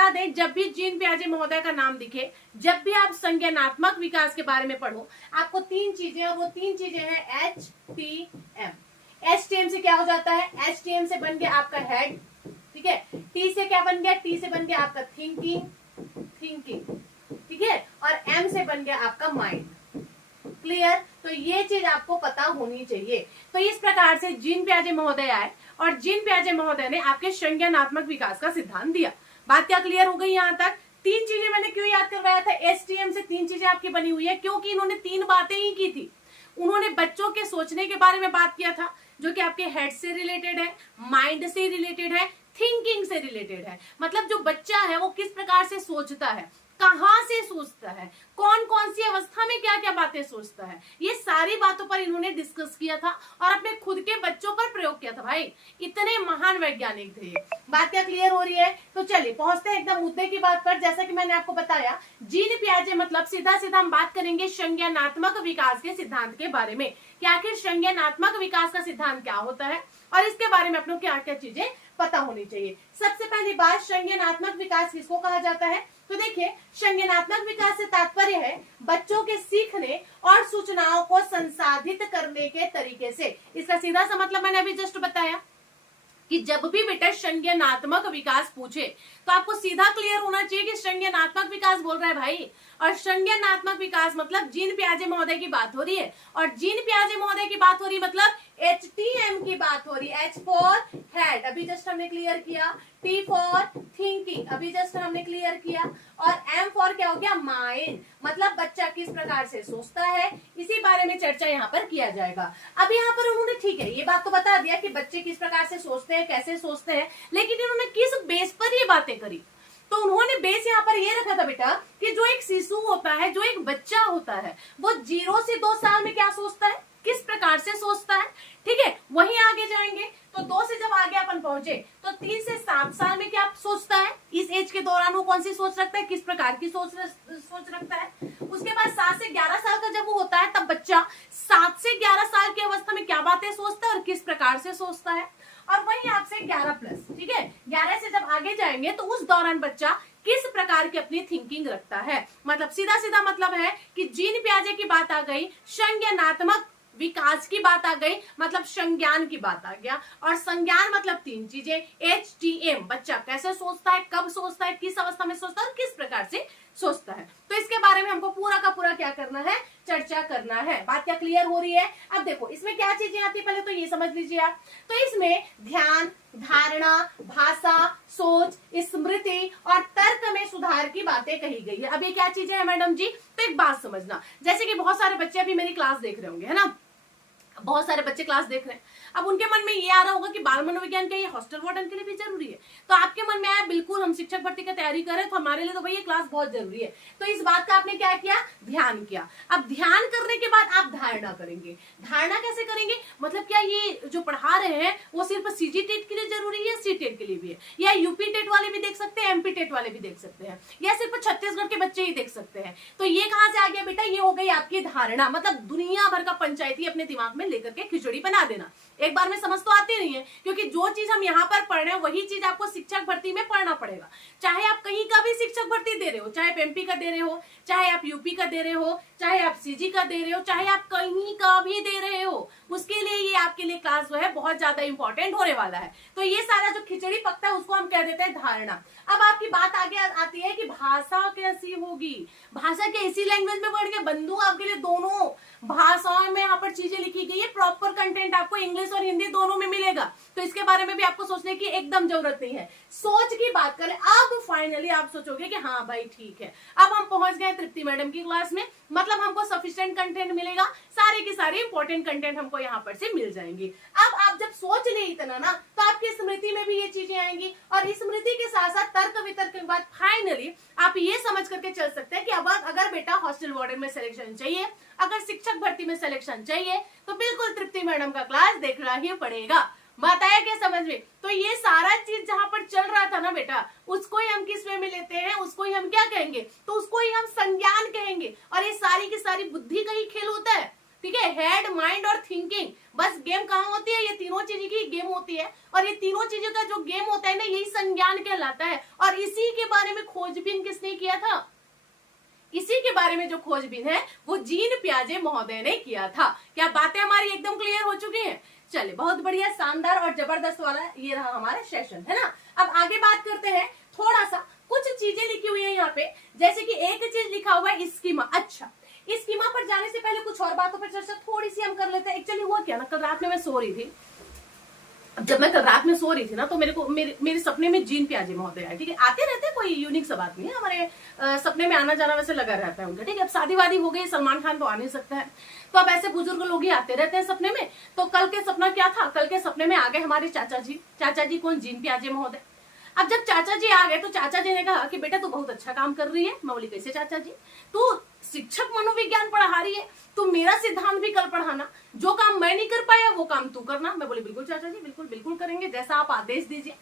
बता दें, जब भी जीन पियाजे महोदय का नाम दिखे, जब भी आप संज्ञानात्मक विकास के बारे में पढ़ो, आपको 3 चीजें, और वो 3 चीजें हैं HTM। HTM से क्या हो जाता है? HTM से बन गया आपका हेड, ठीक है। T से क्या बन गया? T से बन गया आपका थिंकिंग, ठीक है। और M से बन गया आपका माइंड। क्लियर? तो ये चीज आपको पता होनी चाहिए। तो इस प्रकार से जीन पियाजे महोदय आए और जीन पियाजे महोदय ने आपके संज्ञानात्मक विकास का सिद्धांत दिया। बात क्या क्लियर हो गई यहाँ तक? 3 चीजें मैंने क्यों याद करवाया था? STM से 3 चीजें आपकी बनी हुई है, क्योंकि इन्होंने 3 बातें ही की थी। उन्होंने बच्चों के सोचने के बारे में बात किया था, जो कि आपके हेड से रिलेटेड है, माइंड से रिलेटेड है, थिंकिंग से रिलेटेड है। मतलब जो बच्चा है वो किस प्रकार से सोचता है, कहां से सोचता है, कौन कौन सी अवस्था में क्या क्या बातें सोचता है, ये सारी बातों पर इन्होंने डिस्कस किया था और अपने खुद के बच्चों पर प्रयोग किया था। भाई इतने महान वैज्ञानिक थे। बात क्या क्लियर हो रही है? तो चलिए पहुंचते हैं एकदम मुद्दे की बात पर। जैसा कि मैंने आपको बताया, जीन पियाजे मतलब सीधा सीधा हम बात करेंगे संज्ञानात्मक विकास के सिद्धांत के बारे में कि आखिर संज्ञानात्मक विकास का सिद्धांत क्या होता है और इसके बारे में अपनों क्या क्या चीजें पता होनी चाहिए। सबसे पहली बात, संज्ञानात्मक विकास किसको कहा जाता है? तो देखिए, संज्ञानात्मक विकास से तात्पर्य है बच्चों के सीखने और सूचनाओं को संसाधित करने के तरीके से। इसका सीधा सा मतलब मैंने अभी जस्ट बताया कि जब भी बेटा संज्ञानात्मक विकास पूछे तो आपको सीधा क्लियर होना चाहिए कि संज्ञानात्मक विकास बोल रहा है भाई। और संज्ञानात्मक विकास मतलब जीन पियाजे महोदय की बात हो रही है, और जीन पियाजे महोदय की बात हो रही है मतलब HTM की बात हो रही है। H फॉर हेड, अभी जस्ट हमने क्लियर किया। T फॉर थिंकिंग, अभी जस्ट हमने क्लियर किया। और M फॉर क्या हो गया? माइंड, मतलब बच्चा किस प्रकार से सोचता है, इसी बारे में चर्चा यहाँ पर किया जाएगा। अब यहाँ पर उन्होंने ठीक है ये बात तो बता दिया कि बच्चे किस प्रकार से सोचते हैं, कैसे सोचते हैं, लेकिन इन्होंने किस बेस पर ये बातें करी? तो उन्होंने बेस यहाँ पर ये रखा था बेटा कि जो एक शिशु होता है, जो एक बच्चा होता है, वो 0 से 2 साल में क्या सोचता है, किस प्रकार से सोचता है, ठीक है। वहीं आगे जाएंगे तो 2 से जब आगे अपन पहुंचे तो 3 से 7 साल में क्या सोचता है, इस एज के दौरान वो कौन सी सोच रखता है, किस प्रकार की सोच रखता है। उसके बाद 7 से 11 साल का जब वो होता है तब बच्चा 7 से 11 साल की अवस्था में क्या बातें सोचता है और किस प्रकार से सोचता है। और वहीं आपसे 11 प्लस, ठीक है, 11 से जब आगे जाएंगे तो उस दौरान बच्चा किस प्रकार की अपनी थिंकिंग रखता है। मतलब सीधा सीधा मतलब है कि जीन पियाजे की बात आ गई, संज्ञानात्मक विकास की बात आ गई, मतलब संज्ञान की बात आ गया। और संज्ञान मतलब 3 चीजें, HTM बच्चा कैसे सोचता है, कब सोचता है, किस अवस्था में सोचता है और किस प्रकार से सोचता है। तो इसके बारे में हमको पूरा का पूरा क्या करना है, चर्चा करना है। बात क्या क्लियर हो रही है? अब देखो इसमें क्या चीजें आती है, पहले तो ये समझ लीजिए आप। तो इसमें ध्यान, धारणा, भाषा, सोच, स्मृति और तर्क में सुधार की बातें कही गई है। अब ये क्या चीजें हैं मैडम जी? तो एक बात समझना, जैसे कि बहुत सारे बच्चे अभी मेरी क्लास देख रहे होंगे, है ना, बहुत सारे बच्चे क्लास देख रहे हैं। अब उनके मन में ये आ रहा होगा कि बाल मनोविज्ञान क्या ये हॉस्टल वार्डन के लिए भी जरूरी है? तो आपके मन में आया बिल्कुल हम शिक्षक भर्ती की तैयारी करें तो हमारे लिए तो भाई ये क्लास बहुत जरूरी है। तो इस बात का आपने क्या किया, ध्यान किया। अब ध्यान करने के बाद आप धारणा करेंगे। धारणा कैसे करेंगे? मतलब क्या ये जो पढ़ा रहे हैं वो सिर्फ CG टेट के लिए जरूरी है, C टेट के लिए भी है, या UP टेट वाले भी देख सकते हैं, MP टेट वाले भी देख सकते हैं, या सिर्फ छत्तीसगढ़ के बच्चे ही देख सकते हैं? तो ये कहां से आ गया बेटा? ये हो गई आपकी धारणा। मतलब दुनिया भर का पंचायती अपने दिमाग में लेकर के खिचड़ी बना देना। एक बार में समझ तो आती नहीं है, क्योंकि जो चीज हम यहाँ पर पढ़ रहे हैं वही चीज आपको शिक्षक भर्ती में पढ़ना पड़ेगा। चाहे आप कहीं का भी शिक्षक भर्ती दे रहे हो, चाहे आप MP का दे रहे हो, चाहे आप UP का दे रहे हो, चाहे आप CG का दे रहे हो, चाहे आप कहीं का भी दे रहे हो, उसके लिए ये आपके लिए क्लास जो है बहुत ज्यादा इंपॉर्टेंट होने वाला है। तो ये सारा जो खिचड़ी पकता है उसको हम कह देते हैं धारणा। अब आपकी बात आगे आती है कि भाषा कैसी होगी। भाषा के इसी लैंग्वेज में पढ़ के बंधु आपके लिए दोनों भाषाओं में यहाँ पर चीजें लिखी गई है। प्रॉपर कंटेंट आपको इंग्लिश और हिंदी दोनों में मिलेगा, तो इसके बारे में भी आपको सोचने की एकदम जरूरत नहीं है। सोच की बात करें, अब फाइनली आप सोचोगे कि हाँ भाई ठीक है, अब हम पहुंच गए तृप्ति मैडम की क्लास में, मतलब हमको सफिशिएंट कंटेंट मिलेगा, सारे के सारे इंपॉर्टेंट कंटेंट हमको यहाँ पर से मिल जाएंगे। अब आप जब सोच ले इतना ना, तो आपकी स्मृति में भी ये चीजें आएंगी, और स्मृति के साथ साथ तर्क वितर्क के बाद फाइनली आप ये समझ करके चल सकते हैं कि अब अगर बेटा हॉस्टल वार्डन में सिलेक्शन चाहिए, अगर शिक्षक भर्ती में सिलेक्शन चाहिए, तो बिल्कुल तृप्ति मैडम का क्लास देखना ही पड़ेगा। बात आया क्या समझ में? तो ये सारा चीज जहां पर चल रहा था ना बेटा, उसको ही हम किस वे में लेते हैं, उसको ही हम क्या कहेंगे? तो उसको ही हम संज्ञान कहेंगे। और ये सारी की सारी बुद्धि का ही खेल होता है, ठीक है। हेड, माइंड और थिंकिंग, बस गेम कहाँ होती है? ये तीनों चीजें की गेम होती है, और ये तीनों चीजों का जो गेम होता है ना, यही संज्ञान कहलाता है। और इसी के बारे में खोजबीन किसने किया था? इसी के बारे में जो खोजबीन है वो जीन पियाजे महोदय ने किया था। क्या बातें हमारी एकदम क्लियर हो चुकी हैं? चलिए, बहुत बढ़िया, शानदार और जबरदस्त वाला ये रहा हमारा सेशन, है ना। अब आगे बात करते हैं, थोड़ा सा कुछ चीजें लिखी हुई है यहाँ पे, जैसे कि एक चीज लिखा हुआ है स्कीमा। अच्छा, स्कीमा पर जाने से पहले कुछ और बातों पर चर्चा थोड़ी सी हम कर लेते हैं। एक्चुअली हुआ क्या ना, कल रात में मैं सो रही थी। जब मैं कल रात में सो रही थी ना, तो मेरे सपने में जीन पियाजे महोदय आए। ठीक है, आते रहते हैं, कोई यूनिक सा बात नहीं है, हमारे सपने में आना जाना वैसे लगा रहता है उनका। ठीक है, अब शादी वादी हो गई, सलमान खान तो आ नहीं सकता है, तो अब ऐसे बुजुर्ग लोग ही आते रहते हैं सपने में। तो कल के सपना क्या था? कल के सपने में आ गए हमारे चाचा जी। चाचा जी कौन? जीन पियाजे महोदय। अब जब चाचा जी आ गए तो चाचा जी ने कहा कि बेटा तू बहुत अच्छा काम कर रही है। मैं बोली कैसे चाचा जी? तू शिक्षक मनोविज्ञान पढ़ा रही है, तू मेरा सिद्धांत भी कल पढ़ाना, जो काम मैं नहीं कर पाया वो काम तू करना। मैं बोली बिल्कुल चाचा जी, बिल्कुल बिल्कुल करेंगे, जैसा आप आदेश दीजिए।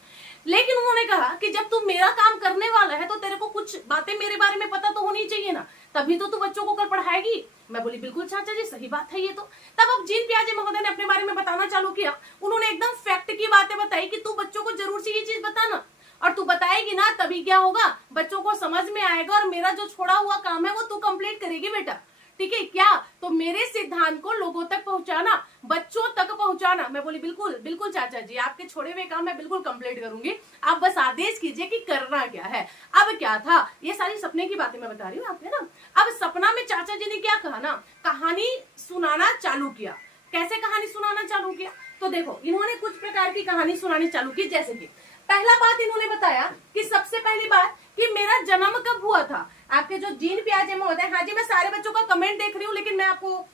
लेकिन उन्होंने कहा कि जब तू मेरा काम करने वाला है तो तेरे को कुछ बातें मेरे बारे में पता तो होनी चाहिए ना, तभी तो तू बच्चों को कल पढ़ाएगी। मैं बोली बिल्कुल चाचा जी, सही बात है ये तो। तब अब जीन पियाजे महोदय ने अपने बारे में बताना चालू किया। उन्होंने एकदम फैक्ट की बातें बताई कि तू बच्चों को जरूर से ये चीज बताना, और तू बताएगी ना तभी क्या होगा, बच्चों को समझ में आएगा, और मेरा जो छोड़ा हुआ काम है वो तू कंप्लीट करेगी बेटा। ठीक है क्या? तो मेरे सिद्धांत को लोगों तक पहुंचाना, बच्चों तक पहुंचाना। मैं बोली बिल्कुल बिल्कुल चाचा जी, आपके छोड़े हुए काम मैं बिल्कुल कंप्लीट करूंगी, आप बस आदेश कीजिए कि करना क्या है। अब क्या था, ये सारी सपने की बातें मैं बता रही हूँ आपको ना। अब सपना में चाचा जी ने क्या कहा ना, कहानी सुनाना चालू किया। कैसे कहानी सुनाना चालू किया? तो देखो, इन्होंने कुछ प्रकार की कहानी सुनानी चालू की। जैसे कि पहला बात इन्होंने बताया कि सबसे पहली बात कि मेरा जन्म कब हुआ था। आपके जो जीन पियाजे महोदय, हाँ जी मैं सारे बच्चों का कमेंट देख रही हूँ, लेकिन मैं आपको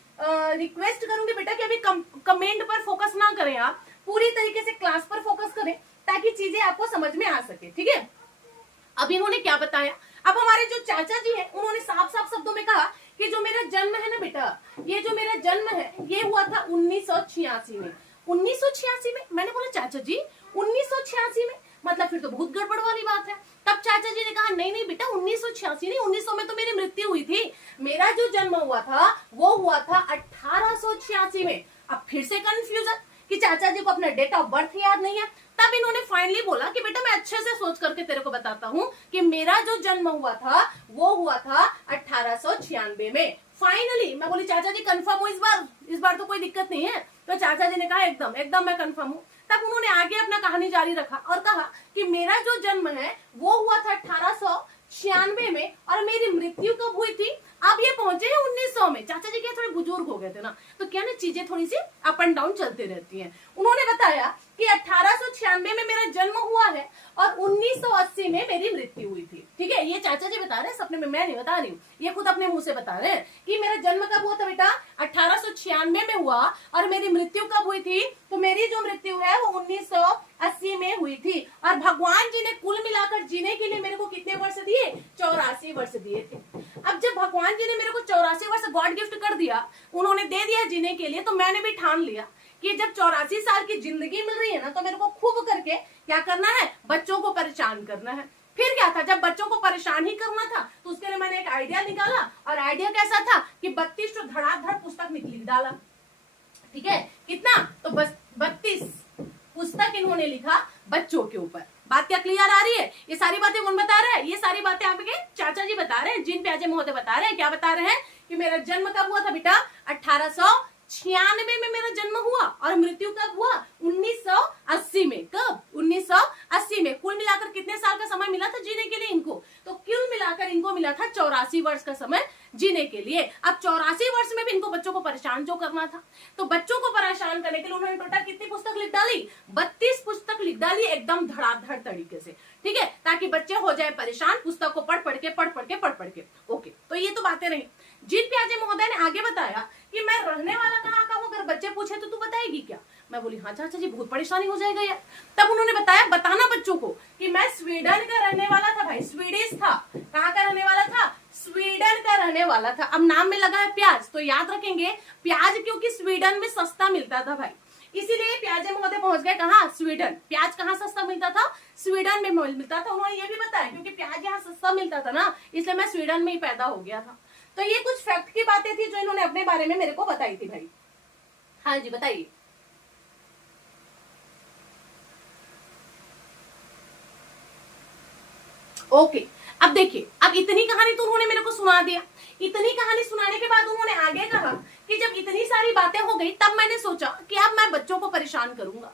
रिक्वेस्ट करूंगी बेटा कि अभी कमेंट पर फोकस ना करें, आप पूरी तरीके से क्लास पर फोकस करें ताकि चीजें आपको समझ में आ सके। ठीक है, अब इन्होंने क्या बताया, अब हमारे जो चाचा जी हैं उन्होंने साफ साफ शब्दों में कहा कि जो मेरा जन्म है ना बेटा, ये जो मेरा जन्म है ये हुआ था 1986 में। 1986 में? मैंने बोला चाचा जी 1986 में, मतलब फिर तो बहुत गड़बड़ वाली बात है। तब चाचा जी ने कहा नहीं नहीं बेटा, 1986 नहीं, 1900 में तो मेरी मृत्यु हुई थी। मेरा जो जन्म हुआ था वो हुआ था 1886 में। अब फिर से कंफ्यूजन कि चाचा जी को अपना डेट ऑफ बर्थ याद नहीं है। तब इन्होंने फाइनली बोला कि बेटा मैं अच्छे से सोच करके तेरे को बताता हूँ कि मेरा जो जन्म हुआ था वो हुआ था 1896 में। फाइनली मैं बोली चाचा जी कंफर्म हो इस बार तो कोई दिक्कत नहीं है? तो चाचा जी ने कहा एकदम एकदम मैं कंफर्म हूँ। तब उन्होंने आगे अपना कहानी जारी रखा और कहा कि मेरा जो जन्म है वो हुआ था 1896 में, और मेरी मृत्यु कब हुई थी? अब ये पहुंचे हैं 1900 में। चाचा जी क्या थोड़े बुजुर्ग हो गए थे ना, तो क्या ना चीजें थोड़ी सी अप एंड डाउन चलती रहती हैं। उन्होंने बताया कि 1896 में मेरा जन्म हुआ है और 1980 में मेरी मृत्यु हुई थी। ठीक है, ये चाचा जी बता रहे हैं, सपने में मैं नहीं बता रही हूँ, ये खुद अपने मुंह से बता रहे हैं कि मेरा जन्म कब हुआ था बेटा, 1896 में हुआ, और मेरी मृत्यु कब हुई थी? तो मेरी जो मृत्यु है वो 1980 में हुई थी। और भगवान जी ने कुल मिलाकर जीने के लिए मेरे को कितने वर्ष दिए? 84 वर्ष दिए थे। अब जब भगवान जी ने मेरे को 84 वर्ष गॉड गिफ्ट कर दिया, उन्होंने दे दिया जीने के लिए, तो मैंने भी ठान लिया कि जब 84 साल की जिंदगी मिल रही है ना, तो मेरे को खूब करके क्या करना है? बच्चों को परेशान करना है। फिर क्या था, जब बच्चों को परेशान ही करना था तो उसके लिए मैंने एक आइडिया निकाला, और आइडिया कैसा था कि 32 धड़ाधड़ पुस्तक लिख डाला। ठीक है, कितना? तो बस 32 पुस्तक इन्होंने लिखा बच्चों के ऊपर। बात क्या क्लियर आ रही है? ये सारी बातें कौन बता रहा है? ये सारी बातें आपके चाचा जी बता रहे हैं, जीन पियाजे महोदय बता रहे हैं। क्या बता रहे हैं कि मेरा जन्म कब हुआ था बेटा? 1896 में मेरा जन्म हुआ, और मृत्यु कब हुआ? 1980 में। कब? 1980 में। कुल मिलाकर कितने साल का समय मिला था जीने के लिए इनको? तो कुल मिलाकर इनको मिला था 84 वर्ष का समय जीने के लिए। अब 84 वर्ष में भी इनको बच्चों को परेशान जो करना था, तो बच्चों को परेशान करने के लिए उन्होंने टोटल कितनी पुस्तक लिख डाली? 32 पुस्तक लिख डाली, एकदम धड़ाधड़ तरीके से। ठीक है, ताकि बच्चे हो जाए परेशान पुस्तक को पढ़ पढ़ के। ओके, तो ये तो बातें रही। जीन पियाजे महोदय ने आगे बताया कि मैं रहने वाला कहाँ का हूँ, अगर बच्चे पूछे तो तू बताएगी क्या? मैं बोली हाँ चाचा जी, बहुत परेशानी हो जाएगा यार। तब उन्होंने बताया, बताना बच्चों को कि मैं स्वीडन का रहने वाला था भाई, स्वीडिश था। कहाँ का रहने वाला था? स्वीडन का रहने वाला था। अब नाम में लगा है प्याज, तो याद रखेंगे प्याज क्योंकि स्वीडन में सस्ता मिलता था भाई, इसीलिए पियाजे महोदय पहुंच गए कहाँ? स्वीडन। प्याज कहाँ सस्ता मिलता था? स्वीडन में मिलता था। उन्होंने ये भी बताया क्योंकि प्याज यहाँ सस्ता मिलता था ना, इसलिए मैं स्वीडन में ही पैदा हो गया था। तो ये कुछ फैक्ट की बातें थी जो इन्होंने अपने बारे में मेरे को बताई थी भाई। हाँ जी बताइए। ओके, अब देखिए, अब इतनी कहानी तो उन्होंने मेरे को सुना दिया। इतनी कहानी सुनाने के बाद उन्होंने आगे कहा कि जब इतनी सारी बातें हो गई तब मैंने सोचा कि अब मैं बच्चों को परेशान करूंगा।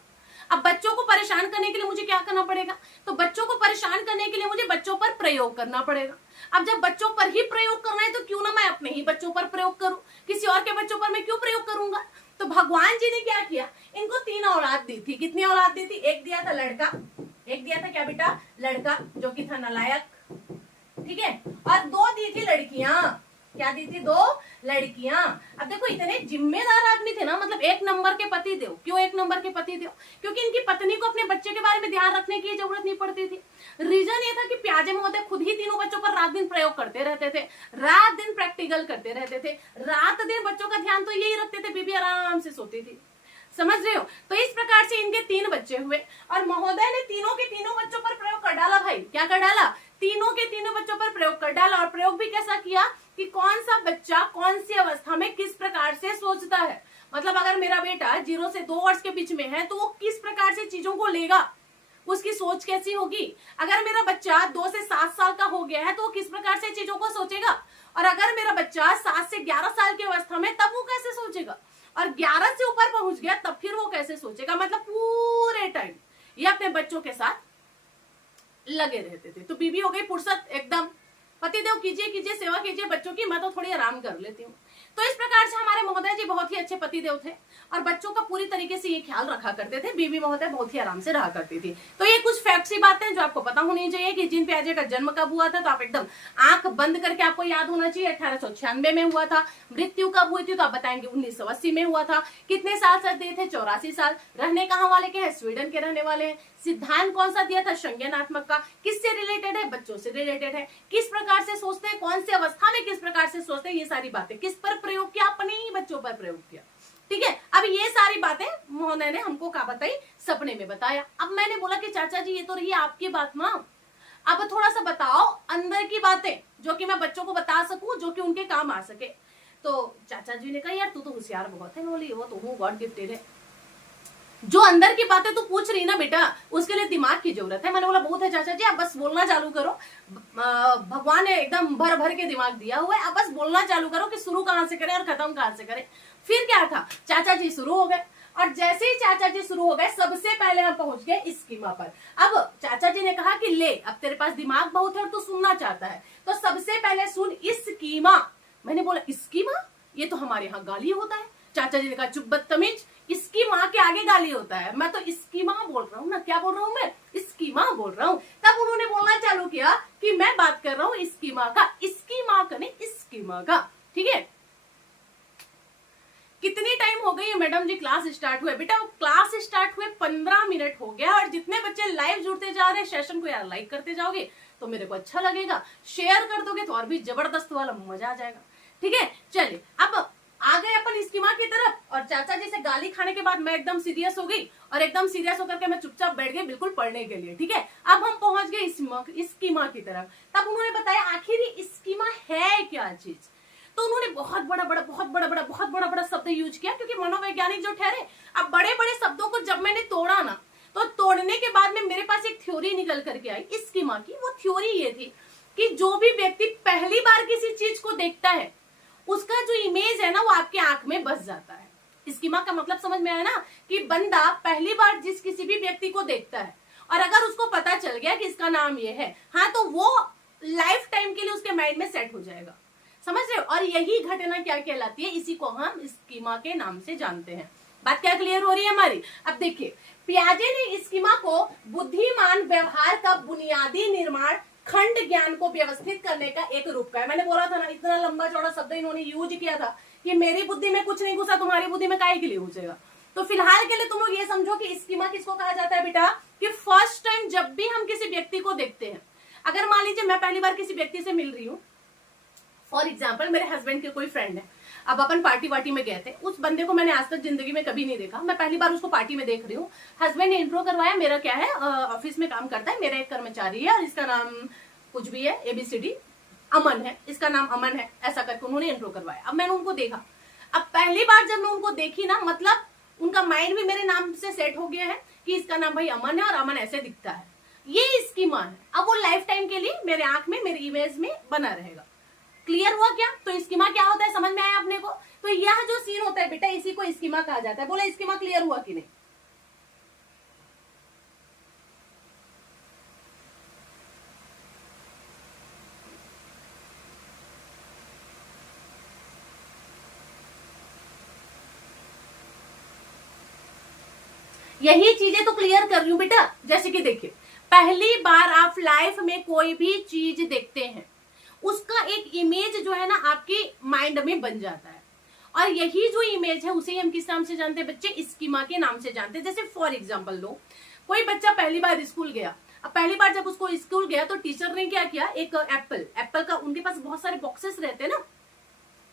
अब बच्चों को परेशान करने के लिए मुझे क्या करना पड़ेगा? तो बच्चों को परेशान करने के लिए मुझे बच्चों पर प्रयोग करना पड़ेगा। अब जब बच्चों पर ही प्रयोग करना है तो क्यों ना मैं अपने ही बच्चों पर प्रयोग करूं, किसी और के बच्चों पर मैं क्यों प्रयोग करूंगा? तो भगवान जी ने क्या किया, इनको 3 औलाद दी थी। कितनी औलाद दी थी? एक दिया था लड़का, एक दिया था क्या बेटा? लड़का, जो कि था नालायक, ठीक है, और 2 दी थी लड़कियां। क्या दी थी? 2 लड़कियां। अब देखो, इतने जिम्मेदार आदमी थे ना, मतलब 1 नंबर के पति देव। क्यों 1 नंबर के पति देव? क्योंकि इनकी पत्नी को अपने बच्चे के बारे में ध्यान रखने की जरूरत नहीं पड़ती थी। रीजन ये था कि प्याजे महोदय खुद ही तीनों बच्चों पर रात दिन प्रयोग करते रहते थे, रात दिन प्रैक्टिकल करते रहते थे, रात दिन बच्चों का ध्यान तो यही रखते थे, बीबी आराम से सोती थी। समझ रहे हो? तो इस प्रकार से इनके 3 बच्चे हुए और महोदय ने तीनों के तीनों बच्चों पर प्रयोग कर डाला। भाई क्या कर डाला? तीनों के तीनों बच्चों पर प्रयोग कर डाला। और प्रयोग भी कैसा किया कि कौन सा बच्चा कौन सी अवस्था में किस प्रकार से सोचता है। मतलब अगर मेरा बेटा 0 से 2 वर्ष के बीच में है तो वो किस प्रकार से चीजों को लेगा, उसकी सोच कैसी होगी। अगर मेरा बच्चा 2 से 7 साल का हो गया है तो वो किस प्रकार से चीजों को सोचेगा। और अगर मेरा बच्चा 7 से 11 साल की अवस्था में, तब वो कैसे सोचेगा। और 11 से ऊपर पहुंच गया तब फिर वो कैसे सोचेगा। मतलब पूरे टाइम ये अपने बच्चों के साथ लगे रहते थे। तो बीबी हो गई फुर्सत एकदम, पतिदेव कीजिए कीजिए सेवा कीजिए बच्चों की, मैं तो थोड़ी आराम कर लेती हूँ। तो इस प्रकार से हमारे महोदय जी बहुत ही अच्छे पतिदेव थे और बच्चों का पूरी तरीके से ये ख्याल रखा करते थे। बीबी महोदय बहुत ही आराम से रहा करती थी। तो ये कुछ फैक्ट्स बातें जो आपको पता होनी चाहिए कि जीन प्याजे का जन्म कब हुआ था, तो आप एकदम आंख बंद करके आपको याद होना चाहिए। 1896 में हुआ था। मृत्यु कब हुई थी तो आप बताएंगे 1980 में हुआ था। कितने साल तक दिए थे? 84 साल। रहने कहाँ वाले के हैं? स्वीडन के रहने वाले हैं। सिद्धांत कौन सा दिया था? संज्ञानात्मक का। किससे रिलेटेड है? बच्चों से रिलेटेड है। किस प्रकार से सोचते हैं, कौन सी अवस्था में किस प्रकार से सोचते हैं, ये सारी बातें किस पर प्रयोग किया? अपने ही बच्चों पर प्रयोग किया। ठीक है, अब ये सारी बातें महोदय ने हमको क्या बताई? सपने में बताया। अब मैंने बोला कि चाचा जी ये तो रही आपकी बात मां, अब थोड़ा सा बताओ अंदर की बातें जो कि मैं बच्चों को बता सकूं, जो कि उनके काम आ सके। तो चाचा जी ने कहा यार तू तो होशियार बहुत है। बोली वो तो हूँ, गॉड गिफ्टेड है। जो अंदर की बातें तू पूछ रही ना बेटा, उसके लिए दिमाग की जरूरत है। मैंने बोला बहुत है चाचा जी, आप बस बोलना चालू करो। भगवान ने एकदम भर भर के दिमाग दिया हुआ है, आप बस बोलना चालू करो कि शुरू कहां से करें और खत्म कहां से करें। फिर क्या था, चाचा जी शुरू हो गए और जैसे ही चाचा जी शुरू हो गए सबसे पहले हम पहुंच गए स्कीमा पर। अब चाचा जी ने कहा कि ले अब तेरे पास दिमाग बहुत है और तू सुनना चाहता है तो सबसे पहले सुन स्कीमा। मैंने बोला स्कीमा, ये तो हमारे यहाँ गाली होता है। चाचा जी ने कहा चुप बदतमीज, इसकी माँ के आगे गाली होता है। मैं तो इसकी माँ बोल रहा हूँ ना, क्या बोल रहा हूँ मैं? इसकी माँ बोल रहा हूँ। तब उन्होंने बोलना चालू किया कि मैं बात कर रहा हूँ इसकी माँ का, इसकी माँ का नहीं इसकी माँ का। ठीक है, कितनी टाइम हो गई है मैडम जी क्लास स्टार्ट हुए? बेटा क्लास स्टार्ट हुए 15 मिनट हो गया और जितने बच्चे लाइव जुड़ते जा रहे हैं सेशन को यार लाइक करते जाओगे तो मेरे को अच्छा लगेगा, शेयर कर दोगे तो और भी जबरदस्त वाला मजा आ जाएगा। ठीक है, चलिए अब आ गए अपन स्कीमा की तरफ। और चाचा जी से गाली खाने के बाद मैं एकदम सीरियस हो गई और एकदम सीरियस होकर के मैं चुपचाप बैठ गई बिल्कुल पढ़ने के लिए। ठीक है, अब हम पहुंच गए स्कीमा की तरफ। तब उन्होंने बताया आखिर स्कीमा है क्या चीज। तो उन्होंने बहुत बड़ा शब्द यूज किया क्योंकि मनोवैज्ञानिक जो ठहरे। अब बड़े बड़े शब्दों को जब मैंने तोड़ा ना तो तोड़ने के बाद में मेरे पास एक थ्योरी निकल करके आई स्कीमा की। वो थ्योरी ये थी कि जो भी व्यक्ति पहली बार किसी चीज को देखता है उसका जो इमेज है ना वो आपके आंख में बस जाता है। स्कीमा का मतलब समझ में आया ना कि बंदा पहली बार जिस किसी भी व्यक्ति को देखता है और अगर उसको पता चल गया कि इसका नाम ये है, हाँ, तो वो लाइफ टाइम के लिए उसके माइंड में सेट हो जाएगा। समझ रहे हो? और यही घटना क्या कहलाती है, इसी को हम स्कीमा के नाम से जानते हैं। बात क्या क्लियर हो रही है हमारी? अब देखिए, पियाजे ने स्कीमा को बुद्धिमान व्यवहार का बुनियादी निर्माण खंड ज्ञान को व्यवस्थित करने का एक रूप का है। मैंने बोला था ना, इतना लंबा चौड़ा शब्द इन्होंने यूज किया था कि मेरी बुद्धि में कुछ नहीं घुसा, तुम्हारी बुद्धि में काहे के लिए घुसेगा। तो फिलहाल के लिए तुम लोग ये समझो कि स्कीमा किसको कहा जाता है बेटा, कि फर्स्ट टाइम जब भी हम किसी व्यक्ति को देखते हैं, अगर मान लीजिए मैं पहली बार किसी व्यक्ति से मिल रही हूँ, फॉर एग्जाम्पल मेरे हस्बैंड के कोई फ्रेंड है, अब अपन पार्टी वार्टी में गए थे, उस बंदे को मैंने आज तक जिंदगी में कभी नहीं देखा, मैं पहली बार उसको पार्टी में देख रही हूँ। हस्बैंड ने इंट्रो करवाया, मेरा क्या है ऑफिस में काम करता है, मेरा एक कर्मचारी है और इसका नाम कुछ भी है ABCD, अमन है, इसका नाम अमन है, ऐसा करके उन्होंने इंट्रो करवाया। अब मैंने उनको देखा, अब पहली बार जब मैं उनको देखी ना, मतलब उनका माइंड भी मेरे नाम से सेट हो गया है कि इसका नाम भाई अमन है और अमन ऐसे दिखता है। ये स्कीमा है। अब वो लाइफ टाइम के लिए मेरे आंख में, मेरे इमेज में बना रहेगा। क्लियर हुआ क्या? तो स्कीमा क्या होता है समझ में आया अपने को? तो यह जो सीन होता है बेटा, इसी को स्कीमा कहा जाता है। बोले स्कीमा क्लियर हुआ कि नहीं? यही चीजें तो क्लियर कर रही हूं बेटा। जैसे कि देखिए, पहली बार आप लाइफ में कोई भी चीज देखते हैं, उसका एक इमेज जो है ना आपके माइंड में बन जाता है, और यही जो इमेज है उसे हम किस नाम से जानते हैं बच्चे? स्कीमा के नाम से जानते हैं। जैसे फॉर एग्जांपल लो, कोई बच्चा पहली बार स्कूल गया। अब पहली बार जब उसको स्कूल गया तो टीचर ने क्या किया, एक एप्पल का, उनके पास बहुत सारे बॉक्सेस रहते हैं ना,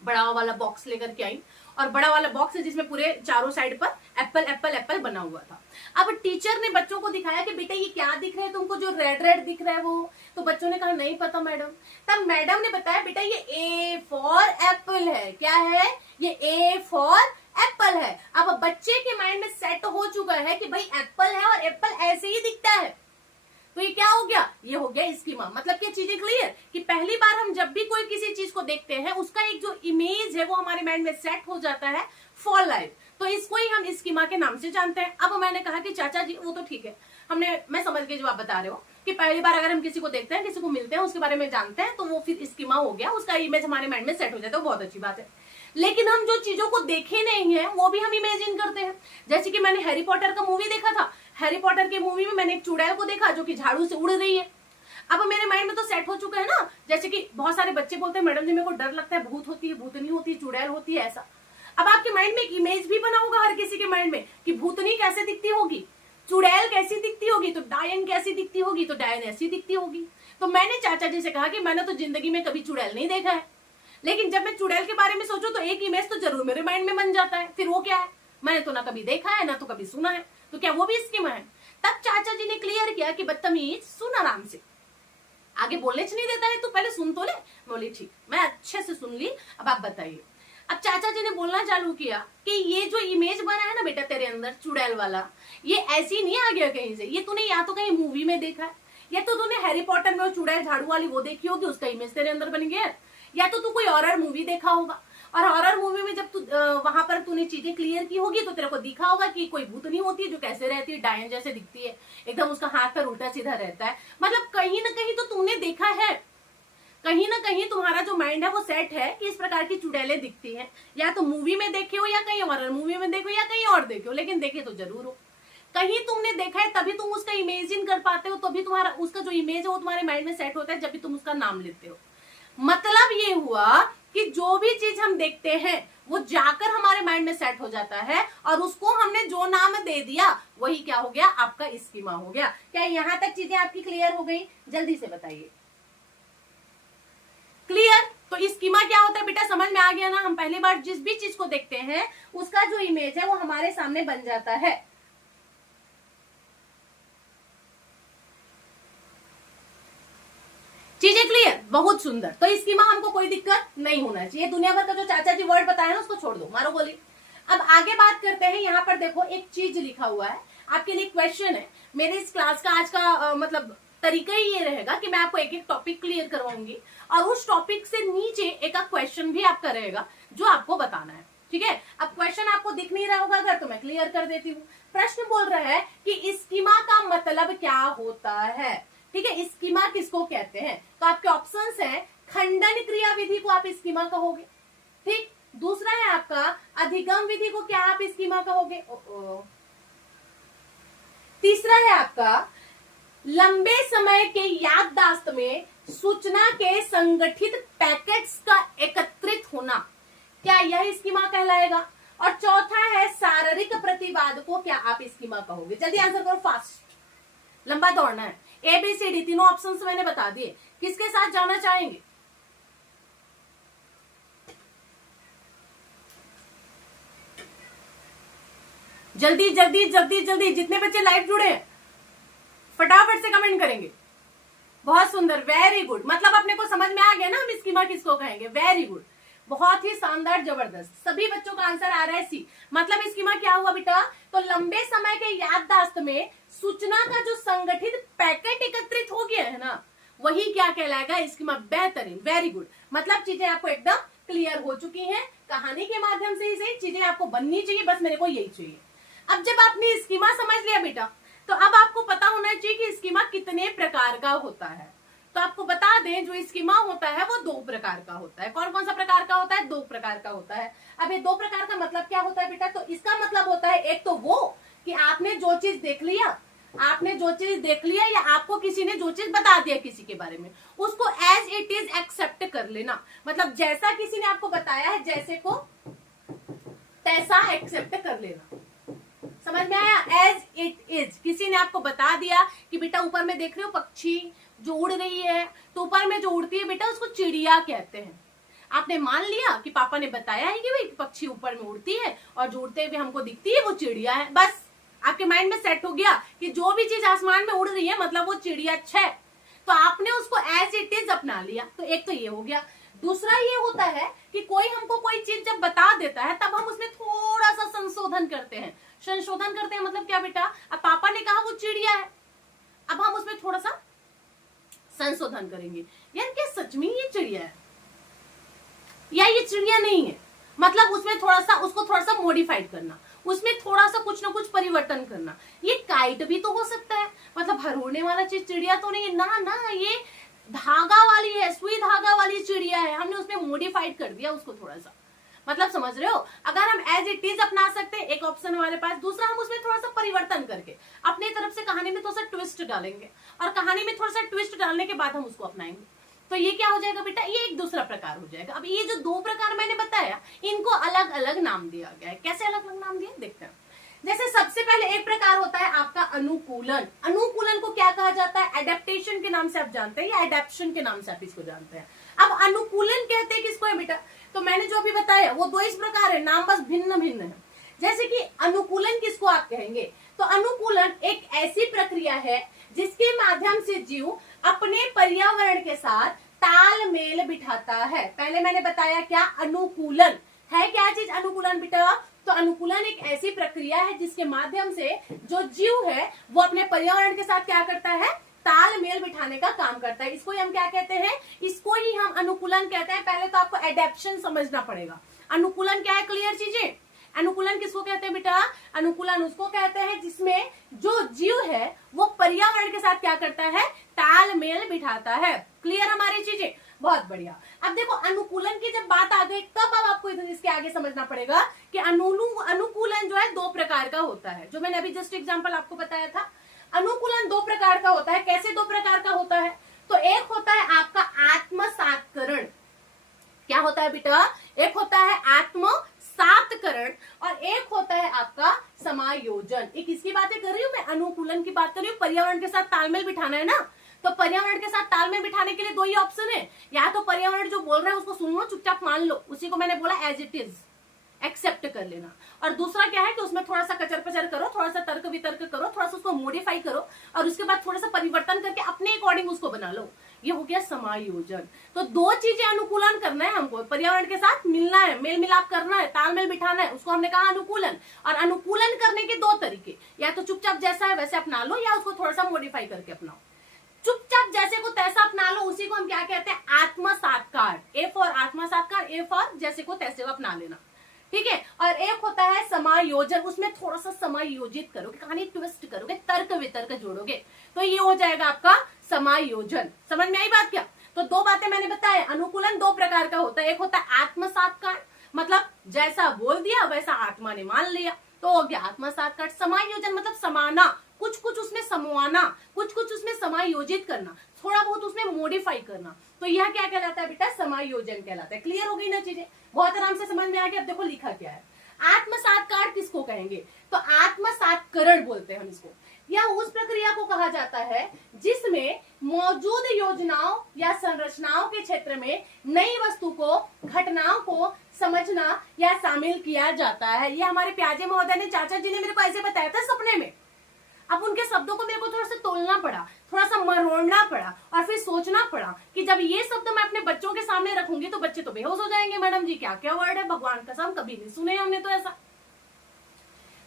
बड़ा वाला बॉक्स लेकर के आई, और बड़ा वाला बॉक्स है जिसमें पूरे चारों साइड पर एप्पल एप्पल एप्पल बना हुआ था। अब टीचर ने बच्चों को दिखाया कि बेटा ये क्या दिख रहा है तुमको, जो रेड रेड दिख रहा है वो? तो बच्चों ने कहा नहीं पता मैडम। तब मैडम ने बताया बेटा ये ए फॉर एप्पल है। क्या है? ये ए फॉर एप्पल है। अब बच्चे के माइंड में सेट हो चुका है कि भाई एप्पल है और एप्पल ऐसे ही दिखता है। तो ये क्या हो गया? ये हो गया स्कीमा। मतलब क्या चीजें क्लियर? कि पहली बार हम जब भी कोई किसी चीज को देखते हैं, उसका एक जो इमेज है वो हमारे माइंड में सेट हो जाता है फॉर लाइफ। तो इसको ही हम स्कीमा के नाम से जानते हैं। अब मैंने कहा कि चाचा जी वो तो ठीक है, मैं समझ गई जो आप बता रहे हो कि पहली बार अगर हम किसी को देखते हैं, किसी को मिलते हैं, उसके बारे में जानते हैं, तो वो फिर स्कीमा हो गया, उसका इमेज हमारे माइंड में सेट हो जाता है। बहुत अच्छी बात है। लेकिन हम जो चीजों को देखे नहीं है वो भी हम इमेजिन करते हैं। जैसे कि मैंने हैरी पॉटर का मूवी देखा था। हैरी पॉटर के मूवी में मैंने एक चुड़ैल को देखा जो कि झाड़ू से उड़ रही है। अब मेरे माइंड में तो सेट हो चुका है ना। जैसे कि बहुत सारे बच्चे बोलते हैं मैडम जी मेरे को डर लगता है, भूत होती है, भूतनी होती है, चुड़ैल होती है, ऐसा। अब आपके माइंड में एक इमेज भी बना होगा हर किसी के माइंड में कि भूतनी कैसे दिखती होगी, चुड़ैल कैसी दिखती होगी, तो डायन कैसी दिखती होगी, तो डायन ऐसी दिखती होगी। तो मैंने चाचा जी से कहा कि मैंने तो जिंदगी में कभी चुड़ैल नहीं देखा है, लेकिन जब मैं चुड़ैल के बारे में सोचूं तो एक इमेज तो जरूर मेरे माइंड में बन जाता है। फिर वो क्या है? मैंने तो ना कभी देखा है ना तो कभी सुना है, तो क्या वो भी स्कीमा है? तब चाचा जी ने क्लियर किया कि बदतमीज सुन आराम से, आगे बोलने नहीं देता है तो पहले सुन तो ले। बोली ठीक, मैं अच्छे से सुन ली, अब आप बताइए। अब चाचा जी ने बोलना चालू किया कि ये जो इमेज बना है ना बेटा तेरे अंदर चुड़ैल वाला, ये ऐसी नहीं आ गया कहीं से, ये तूने या तो कहीं मूवी में देखा है, या तो तूने हैरी पॉटर में चुड़ैल झाड़ू वाली वो देखी होगी, उसका इमेज तेरे अंदर बन गया, या तो तू कोई हॉरर मूवी देखा होगा, और हॉरर मूवी में जब तू वहां पर तूने चीजें क्लियर की होगी तो तेरे को दिखा होगा कि कोई भूतनी होती है जो कैसे रहती है, डायन जैसे दिखती है, एकदम उसका हाथ पैर उल्टा सीधा रहता है। मतलब कहीं ना कहीं तो तुमने देखा है, कहीं ना कहीं तुम्हारा जो माइंड है वो सेट है कि इस प्रकार की चुड़ैलें दिखती हैं, या तो मूवी में देखे हो या कहीं हॉरर मूवी में देखो या कहीं और देखे हो, लेकिन देखे तो जरूर हो। कहीं तुमने देखा है तभी तुम उसका इमेजिन कर पाते हो, तभी तुम्हारा उसका जो इमेज है वो तुम्हारे माइंड में सेट होता है जब भी तुम उसका नाम लेते हो। मतलब ये हुआ कि जो भी चीज हम देखते हैं वो जाकर हमारे माइंड में सेट हो जाता है, और उसको हमने जो नाम दे दिया वही क्या हो गया? आपका स्कीमा हो गया। क्या यहां तक चीजें आपकी क्लियर हो गई? जल्दी से बताइए। क्लियर? तो स्कीमा क्या होता है बेटा, समझ में आ गया ना? हम पहली बार जिस भी चीज को देखते हैं उसका जो इमेज है वो हमारे सामने बन जाता है। चीजें क्लियर? बहुत सुंदर। तो स्कीमा हमको कोई दिक्कत नहीं होना चाहिए। दुनिया भर का जो चाचा जी वर्ड बताया ना उसको छोड़ दो, मारो गोली। अब आगे बात करते हैं। यहाँ पर देखो एक चीज लिखा हुआ है, आपके लिए क्वेश्चन है। मेरे इस क्लास का आज का मतलब तरीका ही ये रहेगा कि मैं आपको एक एक टॉपिक क्लियर करवाऊंगी, और उस टॉपिक से नीचे एक क्वेश्चन भी आपका रहेगा जो आपको बताना है। ठीक है? अब क्वेश्चन आपको दिख नहीं रहा होगा अगर, तो मैं क्लियर कर देती हूँ। प्रश्न बोल रहा है कि स्कीमा का मतलब क्या होता है। ठीक है? स्कीमा किसको कहते हैं? तो आपके ऑप्शंस हैं, खंडन क्रिया विधि को आप स्कीमा कहोगे। ठीक? दूसरा है आपका अधिगम विधि को क्या आप स्कीमा कहोगे। तीसरा है आपका लंबे समय के याददाश्त में सूचना के संगठित पैकेट्स का एकत्रित होना, क्या यह स्कीमा कहलाएगा। और चौथा है शारीरिक प्रतिवाद को क्या आप स्कीमा कहोगे। जल्दी आंसर करो, फास्ट, लंबा दौड़ना है। ABCD तीनों ऑप्शंस मैंने बता दिए, किसके साथ जाना चाहेंगे। जल्दी जल्दी जल्दी जल्दी, जितने बच्चे लाइव जुड़े हैं फटाफट से कमेंट करेंगे। बहुत सुंदर, वेरी गुड। मतलब अपने को समझ में आ गया ना हम स्कीमा किसको कहेंगे। वेरी गुड, बहुत ही शानदार, जबरदस्त। सभी बच्चों का आंसर आ रहा है सी। मतलब स्कीमा क्या हुआ बेटा, तो लंबे समय के याददाश्त में सूचना का जो संगठित पैकेट एकत्रित हो गया है ना, वही क्या कहलाएगा, स्कीमा। बेहतरीन, वेरी गुड। मतलब चीजें आपको एकदम क्लियर हो चुकी हैं, कहानी के माध्यम से ही सही, चीजें आपको बननी चाहिए, बस मेरे को यही चाहिए। अब जब आपने स्कीमा समझ लिया बेटा, तो अब आपको पता होना चाहिए कि स्कीमा कितने प्रकार का होता है। तो आपको बता दें, जो स्कीमा होता है वो 2 प्रकार का होता है। कौन कौन सा प्रकार का होता है? 2 प्रकार का होता है। अब ये 2 प्रकार का मतलब क्या होता है बेटा? तो इसका मतलब होता है, एक तो वो कि आपने जो चीज देख लिया, या आपको किसी ने जो चीज बता दिया किसी के बारे में, उसको एज इट इज एक्सेप्ट कर लेना। मतलब जैसा किसी ने आपको बताया है, जैसे को तैसा एक्सेप्ट कर लेना। समझ में आया? As it is. किसी ने आपको बता दिया कि बेटा ऊपर में देख रहे हो पक्षी जो उड़ रही है, तो ऊपर में जो उड़ती है बेटा उसको चिड़िया कहते हैं। आपने मान लिया कि पापा ने बताया है कि भाई पक्षी ऊपर में उड़ती है और जो उड़ते हुए हमको दिखती है वो चिड़िया है। बस आपके माइंड में सेट हो गया कि जो भी चीज आसमान में उड़ रही है मतलब वो चिड़िया है। तो आपने उसको एज इट इज अपना लिया। तो एक तो ये हो गया। दूसरा ये होता है कि कोई हमको कोई चीज जब बता देता है तब हम उसमें थोड़ा सा संशोधन करते हैं। संशोधन करते हैं मतलब क्या बेटा? अब पापा ने कहा वो चिड़िया है, अब हम उसमें थोड़ा सा संशोधन करेंगे। यार क्या सच में ये चिड़िया है या ये चिड़िया नहीं है? मतलब उसमें थोड़ा सा, उसको थोड़ा सा मॉडिफाइड करना, उसमें थोड़ा सा कुछ ना कुछ परिवर्तन करना। ये काइट भी तो हो सकता है, मतलब हर उड़ने वाला चीज चिड़िया तो नहीं है ना, ये धागा वाली है, सुई धागा वाली चिड़िया है, हमने उसमें मॉडिफाइड कर दिया उसको थोड़ा सा। मतलब समझ रहे हो? अगर हम एज इट इज अपना सकते हैं, एक ऑप्शन हमारे पास। दूसरा, हम उसमें थोड़ा सा परिवर्तन करके अपनी तरफ से कहानी में थोड़ा सा ट्विस्ट डालेंगे, और कहानी में थोड़ा सा ट्विस्ट डालने के बाद हम उसको अपनाएंगे। तो ये क्या हो जाएगा बेटा? ये एक दूसरा प्रकार हो जाएगा। अब ये जो 2 प्रकार मैंने बताया, इनको अलग अलग नाम दिया गया है। कैसे अलग अलग नाम दिया देखते हैं। जैसे सबसे पहले एक प्रकार होता है आपका अनुकूलन। अनुकूलन को क्या कहा जाता है? एडेप्टेशन के नाम से आप जानते हैं, या एडेप्शन के नाम से आप इसको जानते हैं। अब अनुकूलन कहते हैं किसको है बेटा? तो मैंने जो भी बताया वो 2 इस प्रकार है, नाम बस भिन्न भिन्न है। जैसे कि अनुकूलन किसको आप कहेंगे? तो अनुकूलन एक ऐसी प्रक्रिया है जिसके माध्यम से जीव अपने पर्यावरण के साथ तालमेल बिठाता है। पहले मैंने बताया क्या अनुकूलन है, क्या चीज अनुकूलन बेटा? तो अनुकूलन एक ऐसी प्रक्रिया है जिसके माध्यम से जो जीव है वो अपने पर्यावरण के साथ क्या करता है? तालमेल बिठाने का काम करता है। इसको ही हम क्या कहते हैं? इसको ही हम अनुकूलन कहते हैं। पहले तो आपको एडेप्शन समझना पड़ेगा। अनुकूलन क्या है? क्लियर चीजें। अनुकूलन किसको कहते हैं बेटा? अनुकूलन उसको कहते हैं जिसमें जो जीव है वो पर्यावरण के साथ क्या करता है? तालमेल बिठाता है। क्लियर हमारी चीजें? बहुत बढ़िया। अब देखो, अनुकूलन की जब बात आ गई तब अब आपको इसके आगे समझना पड़ेगा कि अनुकूलन जो है 2 प्रकार का होता है। जो मैंने अभी जस्ट एग्जांपल आपको बताया था, अनुकूलन 2 प्रकार का होता है। कैसे 2 प्रकार का होता है? तो एक होता है आपका आत्मसात्करण। क्या होता है बेटा? एक होता है आत्मसात्करण और एक होता है आपका समायोजन। एक इसकी बातें कर रही हूं मैं, अनुकूलन की बात कर रही हूँ। पर्यावरण के साथ तालमेल बिठाना है ना, तो पर्यावरण के साथ तालमेल बिठाने के लिए 2 ही ऑप्शन है। या तो पर्यावरण जो बोल रहा है उसको सुन लो, चुपचाप मान लो, उसी को मैंने बोला एज इट इज एक्सेप्ट कर लेना। और दूसरा क्या है कि उसमें थोड़ा सा कचर पचर करो, थोड़ा सा तर्क वितर्क करो, थोड़ा सा उसको मॉडिफाई करो और उसके बाद थोड़ा सा परिवर्तन करके अपने अकॉर्डिंग उसको बना लो। ये हो गया समायोजन। तो 2 चीजें अनुकूलन करना है हमको, पर्यावरण के साथ मिलना है, मेल मिलाप करना है, तालमेल बिठाना है, उसको हमने कहा अनुकूलन। और अनुकूलन करने के 2 तरीके, या तो चुपचाप जैसा है वैसे अपना लो, या उसको थोड़ा सा मॉडिफाई करके अपनाओ। चुपचाप जैसे को तैसा अपना लो, उसी को हम क्या कहते हैं? आत्मसात्कार। ए फॉर आत्मसात्कार, ए फॉर जैसे को तैसे को अपना लेना। ठीक है। और एक होता है समायोजन, उसमें थोड़ा सा समायोजित करोगे, कहानी ट्विस्ट करोगे, तर्क वितर्क जोड़ोगे, तो ये हो जाएगा आपका समायोजन। समझ में आई बात क्या? तो 2 बातें मैंने बताया। अनुकूलन 2 प्रकार का होता है। एक होता है आत्मसात्कार, मतलब जैसा बोल दिया वैसा आत्मा ने मान लिया, तो हो गया आत्मसात्कार। समायोजन मतलब समाना, कुछ कुछ उसमें समवाना, कुछ कुछ उसमें समायोजित करना, थोड़ा बहुत उसमें मॉडिफाई करना, तो यह क्या कहलाता है बेटा? समायोजन कहलाता है। क्लियर हो गई ना चीजें? बहुत आराम से समझ में आ गया। अब देखो लिखा क्या है। आत्मसात्कार किसको कहेंगे? तो आत्मसात्करण बोलते हैं हम इसको। यह उस प्रक्रिया को कहा जाता है जिसमें मौजूद योजनाओं या संरचनाओं के क्षेत्र में नई वस्तु को, घटनाओं को समझना या शामिल किया जाता है। ये हमारे प्याजे महोदय ने, चाचा जी ने मेरे को ऐसे बताया था सपने में। अब उनके शब्दों को मेरे को थोड़ा सा तोलना पड़ा, थोड़ा सा मरोड़ना पड़ा और फिर सोचना पड़ा कि जब ये शब्द मैं अपने बच्चों के सामने रखूंगी तो बच्चे तो बेहोश हो जाएंगे। मैडम जी क्या क्या वर्ड है, भगवान कसम कभी नहीं सुने हमने तो ऐसा।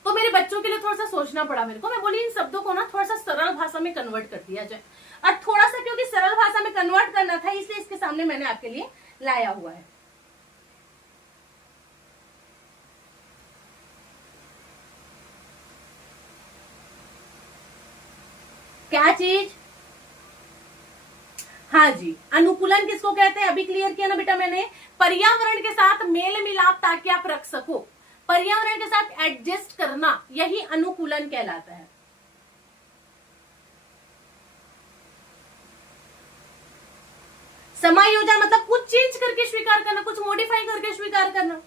तो मेरे बच्चों के लिए थोड़ा सा सोचना पड़ा मेरे को। मैं बोली इन शब्दों को ना थोड़ा सा सरल भाषा में कन्वर्ट कर दिया जाए, और थोड़ा सा क्योंकि सरल भाषा में कन्वर्ट करना था इसलिए इसके सामने मैंने आपके लिए लाया हुआ है। क्या चीज? हाँ जी, अनुकूलन किसको कहते हैं? अभी क्लियर किया ना बेटा मैंने, पर्यावरण के साथ मेल मिलाप ताकि आप रख सको, पर्यावरण के साथ एडजस्ट करना, यही अनुकूलन कहलाता है। समायोजन मतलब कुछ चेंज करके स्वीकार करना, कुछ मॉडिफाई करके स्वीकार करना।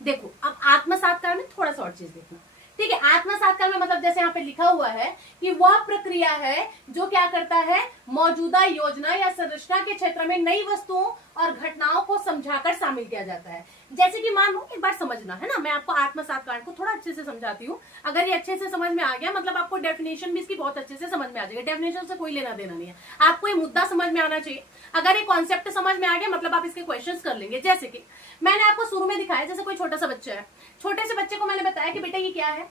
देखो अब आत्मसात्कार में थोड़ा सा और चीज देखना, ठीक है। आत्मसात्कार में मतलब जैसे यहाँ पे लिखा हुआ है कि वह प्रक्रिया है जो क्या करता है, मौजूदा योजना या संरचना के क्षेत्र में नई वस्तुओं और घटनाओं को समझाकर शामिल किया जाता है। जैसे कि मान लो, एक बार समझना है ना, मैं आपको आत्मसात्कार को थोड़ा अच्छे से समझाती हूँ। अगर ये अच्छे से समझ में आ गया मतलब आपको डेफिनेशन भी इसकी बहुत अच्छे से समझ में आ जाएगी। डेफिनेशन से कोई लेना देना नहीं है, आपको ये मुद्दा समझ में आना चाहिए। अगर ये कॉन्सेप्ट समझ में आ गया मतलब आप इसके क्वेश्चंस कर लेंगे। जैसे कि मैंने आपको शुरू में दिखाया, जैसे कोई छोटा सा बच्चा है, छोटे से बच्चे को मैंने बताया कि बेटा ये क्या है,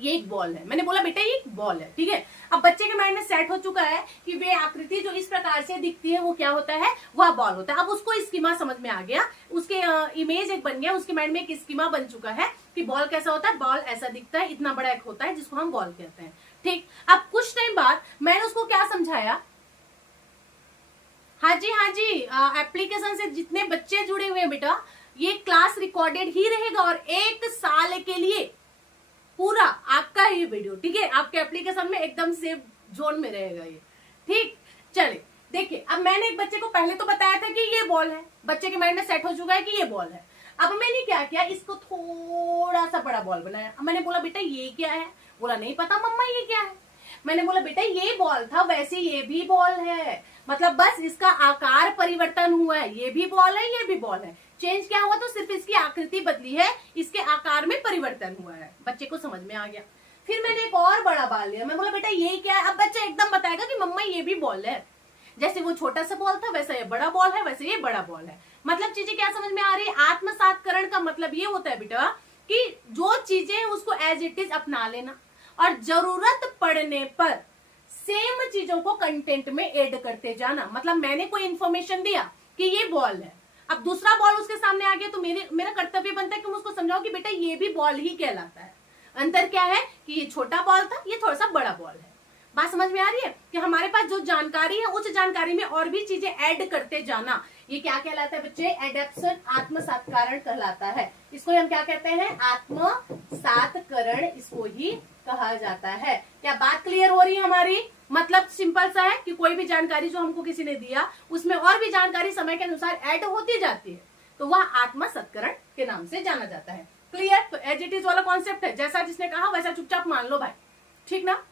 ये एक बॉल है। मैंने बोला बेटा ये एक बॉल है, ठीक है। अब बच्चे के माइंड में सेट हो चुका है कि वे आकृति जो इस प्रकार से दिखती है वो क्या होता है, वह बॉल होता है। अब उसको स्कीमा समझ में आ गया, उसके इमेज एक बन गया, उसके माइंड में एक स्कीमा बन चुका है कि बॉल कैसा होता है, बॉल ऐसा दिखता है, इतना बड़ा एक होता है जिसको हम बॉल कहते हैं, ठीक। अब कुछ टाइम बाद मैंने उसको क्या समझाया, हाँ जी एप्लीकेशन से जितने बच्चे जुड़े हुए हैं बेटा, ये क्लास रिकॉर्डेड ही रहेगा और 1 साल के लिए पूरा आपका ये वीडियो, ठीक है, आपके एप्लीकेशन में एकदम सेव जोन में रहेगा ये, ठीक। चलिए देखिए, अब मैंने एक बच्चे को पहले तो बताया था कि ये बॉल है, बच्चे के माइंड में सेट हो चुका है कि ये बॉल है। अब मैंने क्या किया, इसको थोड़ा सा बड़ा बॉल बनाया। अब मैंने बोला बेटा ये क्या है, बोला नहीं पता मम्मा ये क्या है। मैंने बोला बेटा ये बॉल था, वैसे ये भी बॉल है, मतलब बस इसका आकार परिवर्तन हुआ है, ये भी बॉल है ये भी बॉल है, चेंज क्या हुआ तो सिर्फ इसकी आकृति बदली है, इसके आकार में परिवर्तन हुआ है। बच्चे को समझ में आ गया। फिर मैंने एक और बड़ा बॉल लिया, मैं बोला बेटा ये क्या है। अब बच्चा एकदम बताएगा कि मम्मा ये भी बॉल है, जैसे वो छोटा सा बॉल था वैसा ये बड़ा बॉल है, वैसे ये बड़ा बॉल है। मतलब चीजें क्या समझ में आ रही है? आत्मसात्करण का मतलब ये होता है बेटा कि जो चीजें उसको एज इट इज अपना लेना और जरूरत पड़ने पर सेम चीजों को कंटेंट में ऐड करते जाना। मतलब मैंने कोई इंफॉर्मेशन दिया कि ये बॉल है, अब दूसरा बॉल उसके सामने आ गया तो मेरा कर्तव्य बनता है कि मैं उसको समझाऊं कि बेटा ये भी बॉल ही कहलाता है। अंतर क्या है कि ये छोटा बॉल था, ये थोड़ा सा बड़ा बॉल है। बात समझ में आ रही है कि हमारे पास जो जानकारी है उस जानकारी में और भी चीजें ऐड करते जाना, ये क्या कहलाता है बच्चे? एडेप्शन, आत्मसात्करण कहलाता है। इसको हम क्या कहते हैं? आत्मसात्करण इसको ही कहा जाता है। क्या बात क्लियर हो रही है हमारी? मतलब सिंपल सा है कि कोई भी जानकारी जो हमको किसी ने दिया उसमें और भी जानकारी समय के अनुसार ऐड होती जाती है, तो वह आत्मसात्करण के नाम से जाना जाता है। क्लियर? तो एज इट इज वाला कॉन्सेप्ट है, जैसा जिसने कहा वैसा चुपचाप मान लो भाई, ठीक ना।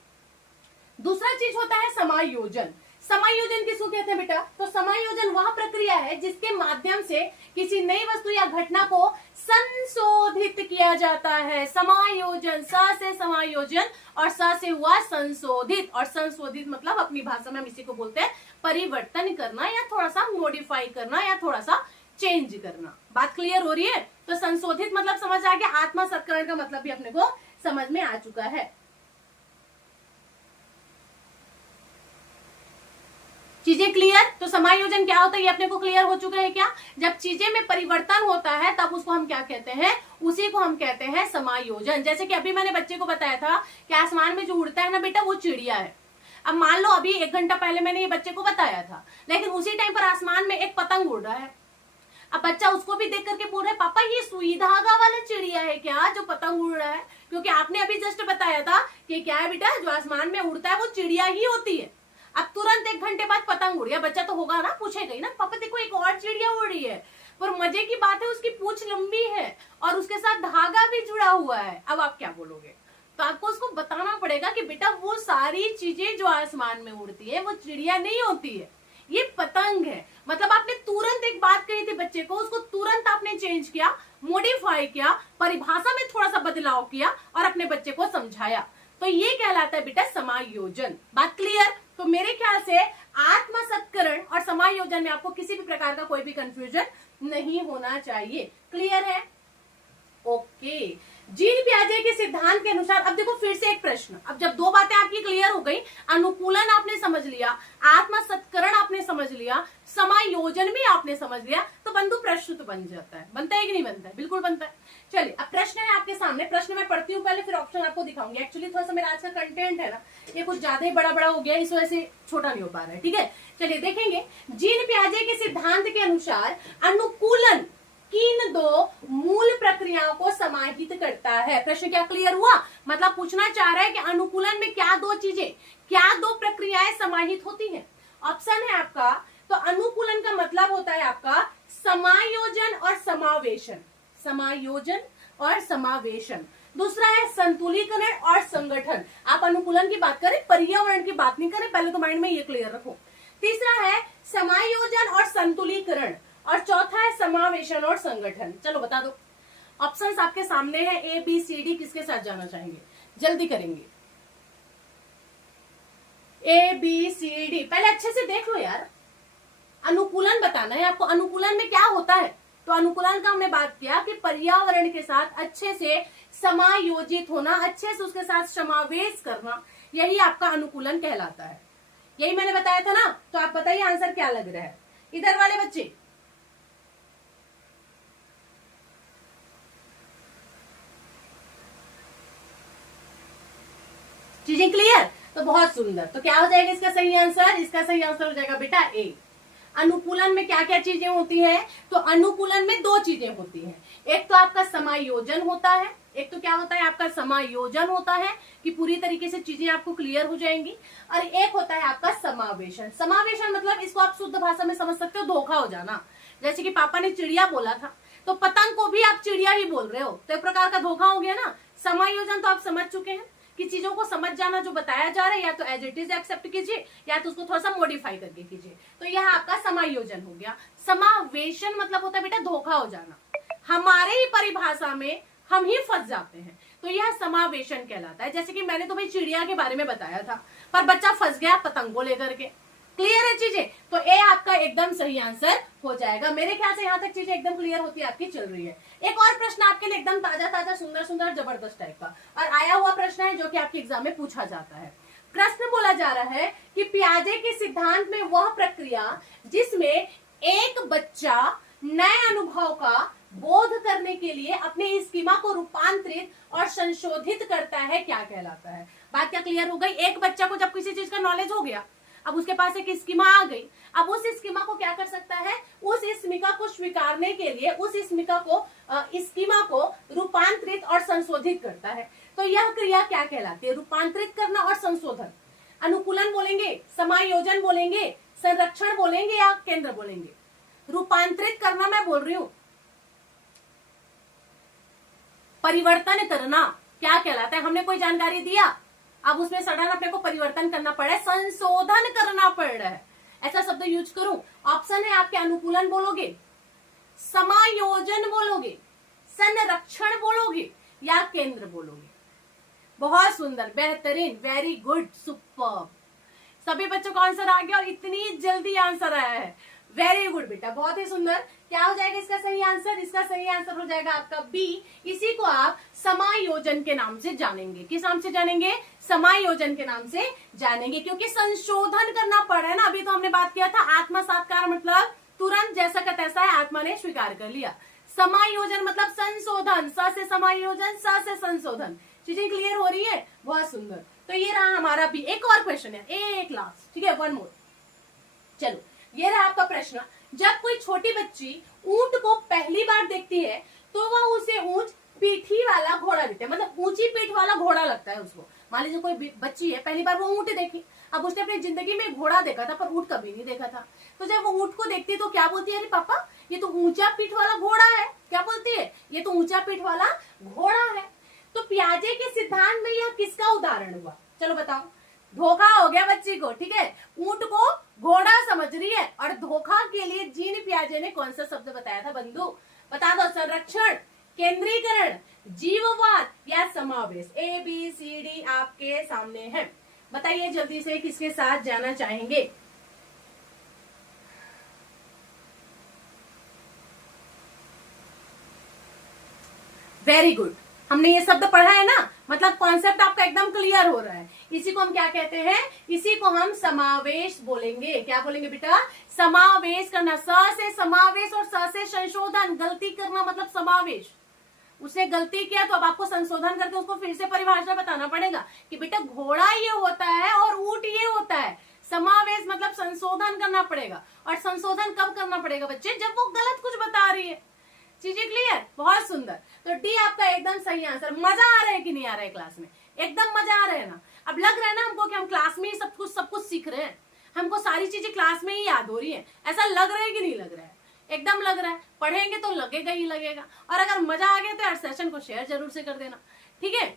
दूसरा चीज होता है समायोजन। समायोजन किसको कहते हैं बेटा? तो समायोजन वह प्रक्रिया है जिसके माध्यम से किसी नई वस्तु या घटना को संशोधित किया जाता है। समायोजन, स से समायोजन और स से हुआ संशोधित, और संशोधित मतलब अपनी भाषा में हम इसी को बोलते हैं परिवर्तन करना या थोड़ा सा मॉडिफाई करना या थोड़ा सा चेंज करना। बात क्लियर हो रही है? तो संशोधित मतलब समझ आ गया, आत्मसात्करण का मतलब भी अपने को समझ में आ चुका है। चीजें क्लियर? तो समायोजन क्या होता है ये अपने को क्लियर हो चुका है क्या? जब चीजें में परिवर्तन होता है तब उसको हम क्या कहते हैं? उसी को हम कहते हैं समायोजन। जैसे कि अभी मैंने बच्चे को बताया था कि आसमान में जो उड़ता है ना बेटा वो चिड़िया है। अब मान लो अभी 1 घंटा पहले मैंने ये बच्चे को बताया था, लेकिन उसी टाइम पर आसमान में एक पतंग उड़ रहा है। अब बच्चा उसको भी देख करके बोल रहा है पापा ये सुई धागा वाला चिड़िया है क्या जो पतंग उड़ रहा है? क्योंकि आपने अभी जस्ट बताया था कि क्या है बेटा, जो आसमान में उड़ता है वो चिड़िया ही होती है। अब तुरंत 1 घंटे बाद पतंग उड़ गया, बच्चा तो होगा ना, पूछेगा ही ना पापा देखो एक और चिड़िया उड़ रही है। पर मजे की बात है उसकी पूंछ लंबी है और उसके साथ धागा भी जुड़ा हुआ है। अब आप क्या बोलोगे? तो आपको उसको बताना पड़ेगा कि बेटा वो सारी चीजें जो आसमान में उड़ती है वो चिड़िया नहीं होती है, ये पतंग है। मतलब आपने तुरंत एक बात कही थी बच्चे को, उसको तुरंत आपने चेंज किया, मॉडिफाई किया, परिभाषा में थोड़ा सा बदलाव किया और अपने बच्चे को समझाया, तो ये कहलाता है बेटा समायोजन। बात क्लियर? तो मेरे ख्याल से आत्मसात्करण और समायोजन में आपको किसी भी प्रकार का कोई भी कंफ्यूजन नहीं होना चाहिए। क्लियर है? ओके, जीन पियाजे के सिद्धांत के अनुसार, अब देखो फिर से एक प्रश्न, अब जब दो बातें आपकी क्लियर हो गई, अनुकूलन आपने समझ लिया, आत्मसत्करण आपने समझ लिया, समायोजन भी आपने समझ लिया, तो बंधु प्रश्न तो बन जाता है। बनता है कि नहीं बनता है? बिल्कुल बनता है। चलिए अब प्रश्न है आपके सामने, प्रश्न मैं पढ़ती हूँ पहले, फिर ऑप्शन आपको दिखाऊंगी। एक्चुअली थोड़ा सा मेरा आज का कंटेंट है ना, ये कुछ ज्यादा ही बड़ा बड़ा हो गया, इस वजह से छोटा नहीं हो पा रहा है। ठीक है, चलिए देखेंगे। जीन पियाजे के सिद्धांत के अनुसार अनुकूलन किन दो मूल प्रक्रियाओं को समाहित करता है? प्रश्न क्या क्लियर हुआ? मतलब पूछना चाह रहा है कि अनुकूलन में क्या दो चीजें, क्या दो प्रक्रियाएं समाहित होती हैं? ऑप्शन है आपका, तो अनुकूलन का मतलब होता है आपका समायोजन और समावेशन, समायोजन और समावेशन। दूसरा है संतुलीकरण और संगठन। आप अनुकूलन की बात करें, पर्यावरण की बात नहीं करें, पहले तो माइंड में ये क्लियर रखो। तीसरा है समायोजन और संतुलीकरण, और चौथा है समावेशन और संगठन। चलो बता दो, ऑप्शंस आपके सामने है, ए बी सी डी, किसके साथ जाना चाहेंगे? जल्दी करेंगे। ए बी सी डी, पहले अच्छे से देख लो यार, अनुकूलन बताना है आपको। अनुकूलन में क्या होता है? तो अनुकूलन का हमने बात किया कि पर्यावरण के साथ अच्छे से समायोजित होना, अच्छे से उसके साथ समावेश करना, यही आपका अनुकूलन कहलाता है। यही मैंने बताया था ना, तो आप बताइए आंसर क्या लग रहा है इधर वाले बच्चे? चीजें क्लियर? तो बहुत सुंदर। तो क्या हो जाएगा इसका सही आंसर? इसका सही आंसर हो जाएगा बेटा ए। अनुकूलन में क्या क्या चीजें होती हैं? तो अनुकूलन में दो चीजें होती हैं, एक तो आपका समायोजन होता है, एक तो क्या होता है आपका समायोजन होता है कि पूरी तरीके से चीजें आपको क्लियर हो जाएंगी, और एक होता है आपका समावेशन। समावेशन मतलब इसको आप शुद्ध भाषा में समझ सकते हो, धोखा हो जाना। जैसे कि पापा ने चिड़िया बोला था, तो पतंग को भी आप चिड़िया ही बोल रहे हो, तो एक प्रकार का धोखा हो गया ना। समायोजन तो आप समझ चुके हैं कि चीजों को समझ जाना, जो बताया जा रहा है या तो एज इट इज एक्सेप्ट कीजिए, या तो उसको थोड़ा सा मॉडिफाई करके कीजिए। तो यह आपका समायोजन हो गया। समावेशन मतलब होता है बेटा धोखा हो जाना, हमारे ही परिभाषा में हम ही फंस जाते हैं, तो यह समावेशन कहलाता है। जैसे कि मैंने तो भाई चिड़िया के बारे में बताया था, पर बच्चा फंस गया पतंग को लेकर के। क्लियर है चीजें? तो ए आपका एकदम सही आंसर हो जाएगा। मेरे ख्याल से यहाँ तक चीजें एकदम क्लियर होती आपकी चल रही है। एक और प्रश्न आपके लिए एकदम ताजा ताजा, सुंदर सुंदर, जबरदस्त टाइप का और आया हुआ प्रश्न है, जो कि आपके एग्जाम में पूछा जाता है। प्रश्न बोला जा रहा है कि पियाजे के सिद्धांत में वह प्रक्रिया जिसमें एक बच्चा नए अनुभव का बोध करने के लिए अपने स्कीमा को रूपांतरित और संशोधित करता है, क्या कहलाता है? बात क्या क्लियर हो गई? एक बच्चा को जब किसी चीज का नॉलेज हो गया, अब उसके पास एक स्कीमा आ गई, अब उस स्कीमा को क्या कर सकता है? उस स्कीमा को स्वीकारने के लिए उस स्कीमा को रूपांतरित और संशोधित करता है। तो यह क्रिया क्या कहलाती है? रूपांतरित करना और संशोधन। अनुकूलन बोलेंगे, समायोजन बोलेंगे, संरक्षण बोलेंगे या केंद्र बोलेंगे? रूपांतरित करना मैं बोल रही हूं, परिवर्तन करना क्या कहलाता है? हमने कोई जानकारी दिया, अब उसमें सडन अपने को परिवर्तन करना पड़ा है, संशोधन करना पड़ रहा है, ऐसा शब्द यूज करूं? ऑप्शन है आपके, अनुकूलन बोलोगे, समायोजन बोलोगे, संरक्षण बोलोगे या केंद्र बोलोगे? बहुत सुंदर, बेहतरीन, वेरी गुड, सुपर। सभी बच्चों का आंसर आ गया और इतनी जल्दी आंसर आया है, वेरी गुड बेटा, बहुत ही सुंदर। क्या हो जाएगा इसका सही आंसर? इसका सही आंसर हो जाएगा आपका बी। इसी को आप समायोजन के नाम से जानेंगे। किस नाम से जानेंगे? समायोजन के नाम से जानेंगे, क्योंकि संशोधन करना पड़ रहा है ना। अभी तो हमने बात किया था आत्मसात्कार मतलब तुरंत जैसा का तैसा है, आत्मा ने स्वीकार कर लिया। समायोजन मतलब संशोधन, स से समायोजन, स से संशोधन। चीजें क्लियर हो रही है? बहुत सुंदर। तो ये रहा हमारा बी। एक और क्वेश्चन है, एक लास्ट, ठीक है, वन मोर। चलो ये रहा आपका प्रश्न। जब कोई छोटी बच्ची ऊंट को पहली बार देखती है तो वह उसे ऊंट पीठी वाला घोड़ा देते हैं, मतलब ऊंची पीठ वाला घोड़ा लगता है उसको। मान लीजिए कोई बच्ची है, पहली बार वो ऊंट देखी, अब उसने अपनी जिंदगी में घोड़ा देखा था पर ऊंट कभी नहीं देखा था। तो जब वो ऊंट को देखती तो क्या बोलती है? अरे पापा ये तो ऊंचा पीठ वाला घोड़ा है। क्या बोलती है? ये तो ऊंचा पीठ वाला घोड़ा है। तो पियाजे के सिद्धांत में यह किसका उदाहरण हुआ? चलो बताओ। धोखा हो गया बच्ची को, ठीक है, ऊंट को घोड़ा समझ रही है, और धोखा के लिए जीन पियाजे ने कौन सा शब्द बताया था बंधु? बता दो। संरक्षण, केंद्रीकरण, जीववाद या समावेश? ए बी सी डी आपके सामने है, बताइए जल्दी से किसके साथ जाना चाहेंगे? वेरी गुड, हमने ये शब्द पढ़ा है ना, मतलब कॉन्सेप्ट आपका एकदम क्लियर हो रहा है। इसी को हम क्या कहते हैं, इसी को हम समावेश बोलेंगे। क्या बोलेंगे बेटा, समावेश करना। स से समावेश और स से संशोधन, गलती करना मतलब समावेश। उसने गलती किया तो अब आपको संशोधन करके उसको फिर से परिभाषा बताना पड़ेगा कि बेटा घोड़ा ये होता है और ऊंट ये होता है। समावेश मतलब संशोधन करना पड़ेगा, और संशोधन कब करना पड़ेगा बच्चे, जब वो गलत कुछ बता रही है। चीजें क्लियर, बहुत सुंदर। तो डी आपका एकदम सही आंसर। मजा आ रहा है कि नहीं आ रहा है क्लास में, एकदम मजा आ रहा है ना। अब लग रहा है ना हमको कि हम क्लास में ही सब कुछ सीख रहे हैं, हमको सारी चीजें क्लास में ही याद हो रही है, ऐसा लग रहा है कि नहीं लग रहा है, एकदम लग रहा है। पढ़ेंगे तो लगेगा ही लगेगा, और अगर मजा आ गया तो यार सेशन को शेयर जरूर से कर देना, ठीक है।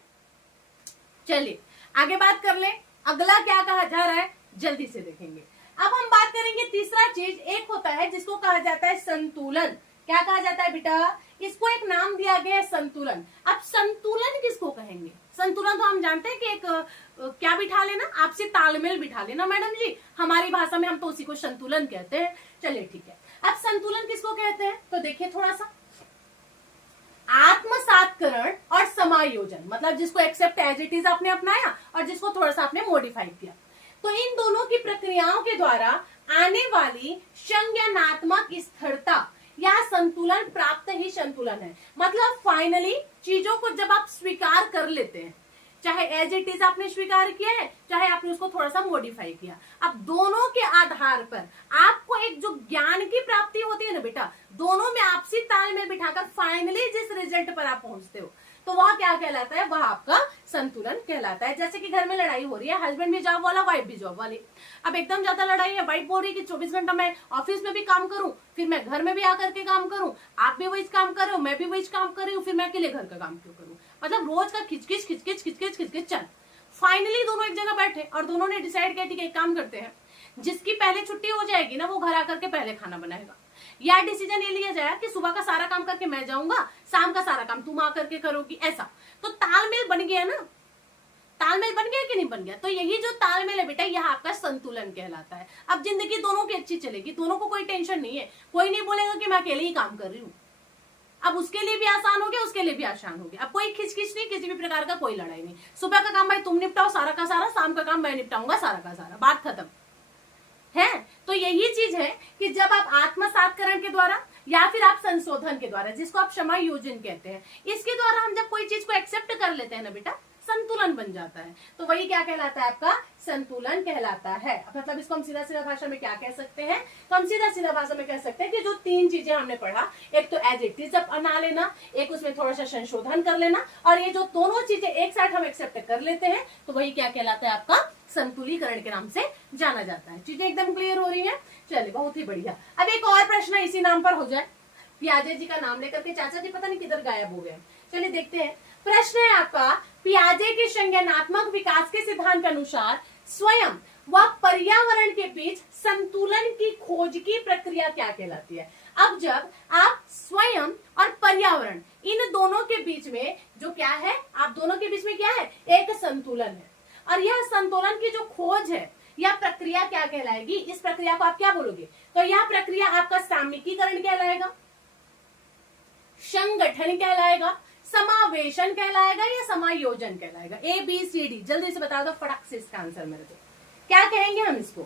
चलिए आगे बात कर ले, अगला क्या कहा जा रहा है जल्दी से देखेंगे। अब हम बात करेंगे तीसरा चीज, एक होता है जिसको कहा जाता है संतुलन। क्या कहा जाता है बेटा, इसको एक नाम दिया गया है संतुलन। अब संतुलन किसको कहेंगे, संतुलन तो हम जानते हैं कि एक क्या बिठा लेना, आपसे तालमेल बिठा लेना मैडम जी, हमारी भाषा में हम तो उसी को संतुलन कहते हैं। चलिए ठीक है, अब संतुलन किसको कहते हैं तो देखिए थोड़ा सा, आत्मसातकरण और समायोजन, मतलब जिसको एक्सेप्ट एज इट इज आपने अपनाया और जिसको थोड़ा सा आपने मॉडिफाई किया, तो इन दोनों की प्रक्रियाओं के द्वारा आने वाली संज्ञानात्मक स्थिरता या संतुलन प्राप्त ही संतुलन है। मतलब फाइनली चीजों को जब आप स्वीकार कर लेते हैं, चाहे एज इट इज आपने स्वीकार किया है, चाहे आपने उसको थोड़ा सा मॉडिफाई किया, अब दोनों के आधार पर आपको एक जो ज्ञान की प्राप्ति होती है ना बेटा, दोनों में आपसी तालमेल बिठाकर फाइनली जिस रिजल्ट पर आप पहुंचते हो, तो वह क्या कहलाता है, वह आपका संतुलन कहलाता है। जैसे कि घर में लड़ाई हो रही है, हस्बैंड भी जॉब वाला, वाइफ भी जॉब वाली। अब एकदम ज्यादा लड़ाई है, वाइफ बोल रही है कि 24 घंटा मैं ऑफिस में भी काम करूं, फिर मैं घर में भी आकर के काम करूं, आप भी वही काम कर रहे हो, मैं भी वही काम कर रही हूँ, फिर मैं अकेले घर का काम क्यों करूं। मतलब रोज का खिचकिच खिचकिच खिचकिच खिचकिच चल। फाइनली दोनों एक जगह बैठे और दोनों ने डिसाइड किया कि एक काम करते हैं, जिसकी पहले छुट्टी हो जाएगी ना वो घर आकर के पहले खाना बनाएगा, या डिसीजन ये लिया जाए कि सुबह का सारा काम करके मैं जाऊंगा, शाम का सारा काम तुम आकर के करोगी, ऐसा। तो तालमेल बन गया ना, तालमेल बन गया कि नहीं बन गया, तो यही जो तालमेल है बेटा यह आपका संतुलन कहलाता है। अब जिंदगी दोनों की अच्छी चलेगी, दोनों को कोई टेंशन नहीं है, कोई नहीं बोलेगा कि मैं अकेले ही काम कर रही हूँ। अब उसके लिए भी आसान हो गया, उसके लिए भी आसान हो गया। अब कोई खिचखिच नहीं, किसी भी प्रकार का कोई लड़ाई नहीं। सुबह का काम भाई तुम निपटाओ सारा का सारा, शाम का काम मैं निपटाऊंगा सारा का सारा, बात खत्म है। तो यही चीज है कि जब आप आत्मसातकरण के द्वारा या फिर आप संशोधन के द्वारा, जिसको आप समायोजन कहते हैं, इसके द्वारा हम जब कोई चीज को एक्सेप्ट कर लेते हैं ना बेटा, संतुलन बन जाता है। तो वही क्या कहलाता है, आपका संतुलन कहलाता है। मतलब इसको हम सीधा सीधा भाषा में क्या कह सकते हैं, तो हम सीधा सीधा भाषा में कह सकते हैं कि जो तीन चीजें हमने पढ़ा, एक तो एज इट इज अपना लेना, एक उसमें थोड़ा सा संशोधन कर लेना, और ये जो दोनों चीजें एक साथ हम एक्सेप्ट कर लेते हैं, तो वही क्या कहलाता है, आपका संतुलीकरण के नाम से जाना जाता है। चीजें एकदम क्लियर हो रही है। चलिए बहुत ही बढ़िया। अब एक और प्रश्न इसी नाम पर हो जाए, पियाजे जी का नाम लेकर के चाचा जी पता नहीं किधर गायब हो गए। चलिए देखते हैं, प्रश्न है आपका, पियाजे के संज्ञानात्मक विकास के सिद्धांत अनुसार स्वयं व पर्यावरण के बीच संतुलन की खोज की प्रक्रिया क्या कहलाती है। अब जब आप स्वयं और पर्यावरण इन दोनों के बीच में जो क्या है, आप दोनों के बीच में क्या है, एक संतुलन है, और यह संतुलन की जो खोज है यह प्रक्रिया क्या कहलाएगी, इस प्रक्रिया को आप क्या बोलोगे, तो यह प्रक्रिया आपका सामयिकीकरण कहलाएगा, संगठन कहलाएगा, समावेशन कहलाएगा, या समायोजन कहलाएगा। ए बी सी डी जल्दी से बता दो फटाक से इसका आंसर मेरे को। क्या कहेंगे हम इसको,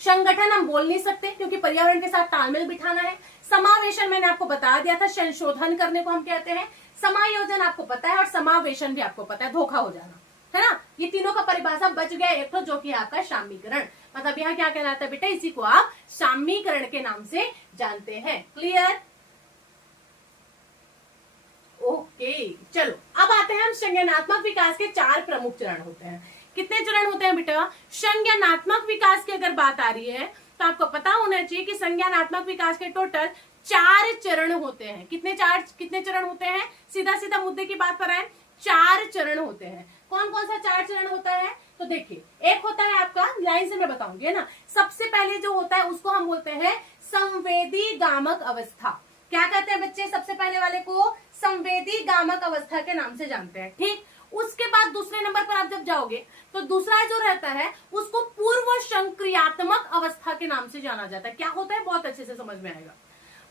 संगठन हम बोल नहीं सकते क्योंकि पर्यावरण के साथ तालमेल बिठाना है। समावेशन मैंने आपको बता दिया था, संशोधन करने को हम कहते हैं। समायोजन आपको पता है, और समावेशन भी आपको पता है, धोखा हो जाना है ना। ये तीनों का परिभाषा बच गया एक तो, जो कि आपका साम्यीकरण। मतलब यहाँ क्या कहलाता है बेटा, इसी को आप साम्यीकरण के नाम से जानते हैं। Clear, okay. चलो अब आते हैं हम, संज्ञानात्मक विकास के 4 प्रमुख चरण होते हैं। कितने चरण होते हैं बेटा, संज्ञानात्मक विकास की अगर बात आ रही है तो आपको पता होना चाहिए कि संज्ञानात्मक विकास के टोटल 4 चरण होते हैं। कितने चरण होते हैं, सीधा सीधा मुद्दे की बात पर आए, 4 चरण होते हैं। कौन कौन सा 4 चरण होता है, तो देखिए, एक होता है आपका, लाइन से मैं बताऊंगी है ना। सबसे पहले जो होता है उसको हम बोलते हैं संवेदी गामक अवस्था। क्या कहते हैं बच्चे, सबसे पहले वाले को संवेदी गामक अवस्था के नाम से जानते हैं, ठीक। उसके बाद दूसरे नंबर पर आप जब जाओगे तो दूसरा जो रहता है उसको पूर्व संक्रियात्मक अवस्था के नाम से जाना जाता है। क्या होता है, बहुत अच्छे से समझ में आएगा।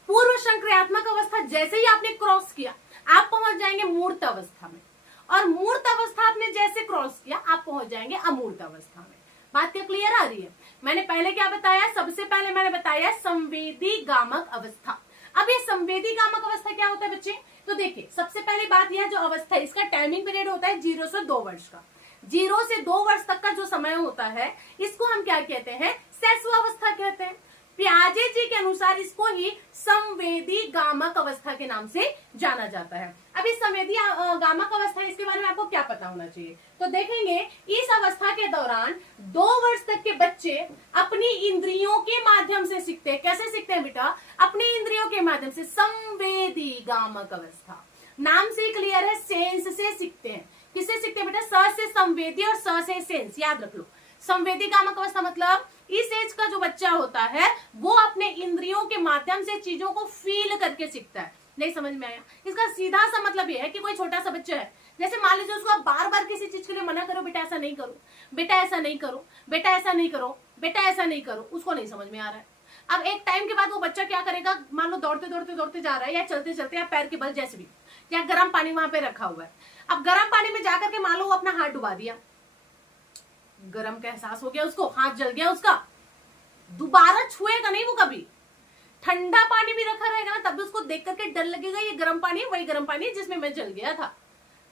पूर्व संक्रियात्मक अवस्था, जैसे ही आपने क्रॉस किया, आप पहुंच जाएंगे मूर्त अवस्था में, और मूर्त अवस्था आपने जैसे क्रॉस किया आप पहुंच जाएंगे अमूर्त अवस्था में। बात क्या क्लियर आ रही है? मैंने पहले क्या बताया? सबसे पहले मैंने बताया संवेदी गामक अवस्था। अब ये संवेदी गामक अवस्था क्या होता है बच्चे? तो देखिए, सबसे पहली बात यह जो अवस्था है इसका टाइमिंग पीरियड होता है 0 से 2 वर्ष का। 0 से 2 वर्ष तक का जो समय होता है इसको हम क्या कहते हैं? शैशवावस्था कहते हैं। पियाजे जी के अनुसार इसको ही संवेदी गामक अवस्था के नाम से जाना जाता है। अब इस संवेदी गामक अवस्था, इसके बारे में आपको क्या पता होना चाहिए? तो देखेंगे इस अवस्था के दौरान 2 वर्ष तक के बच्चे अपनी इंद्रियों के माध्यम से सीखते हैं। कैसे सीखते हैं बेटा? अपनी इंद्रियों के माध्यम से। संवेदी गामक अवस्था नाम से क्लियर है, सेंस से सीखते हैं। किससे सीखते हैं बेटा? स से संवेदी और स से सेंस, याद रख लो। संवेदी गामक अवस्था मतलब इस एज का जो बच्चा होता है वो अपने इंद्रियों के माध्यम से चीजों को फील करके सीखता है। नहीं समझ में आया? इसका सीधा सा मतलब ये है कि कोई छोटा सा बच्चा है, जैसे मान लीजिए उसको आप बार बार किसी चीज के लिए मना करो, बेटा ऐसा नहीं करो, बेटा ऐसा नहीं करो, बेटा ऐसा नहीं करो, बेटा ऐसा नहीं करो, उसको नहीं समझ में आ रहा है। अब एक टाइम के बाद वो बच्चा क्या करेगा? मान लो दौड़ते दौड़ते दौड़ते जा रहा है, या चलते चलते, या पैर के बल जैसे भी, या गर्म पानी वहां पे रखा हुआ है। अब गर्म पानी में जाकर के मान लो वो अपना हाथ डुबा दिया, गर्म का एहसास हो गया उसको, हाथ जल गया उसका, दोबारा छुएगा नहीं वो कभी। ठंडा पानी भी रखा रहेगा ना तब भी उसको देख करके डर लगेगा, ये गर्म पानी है, वही गर्म पानी है जिसमें मैं जल गया था।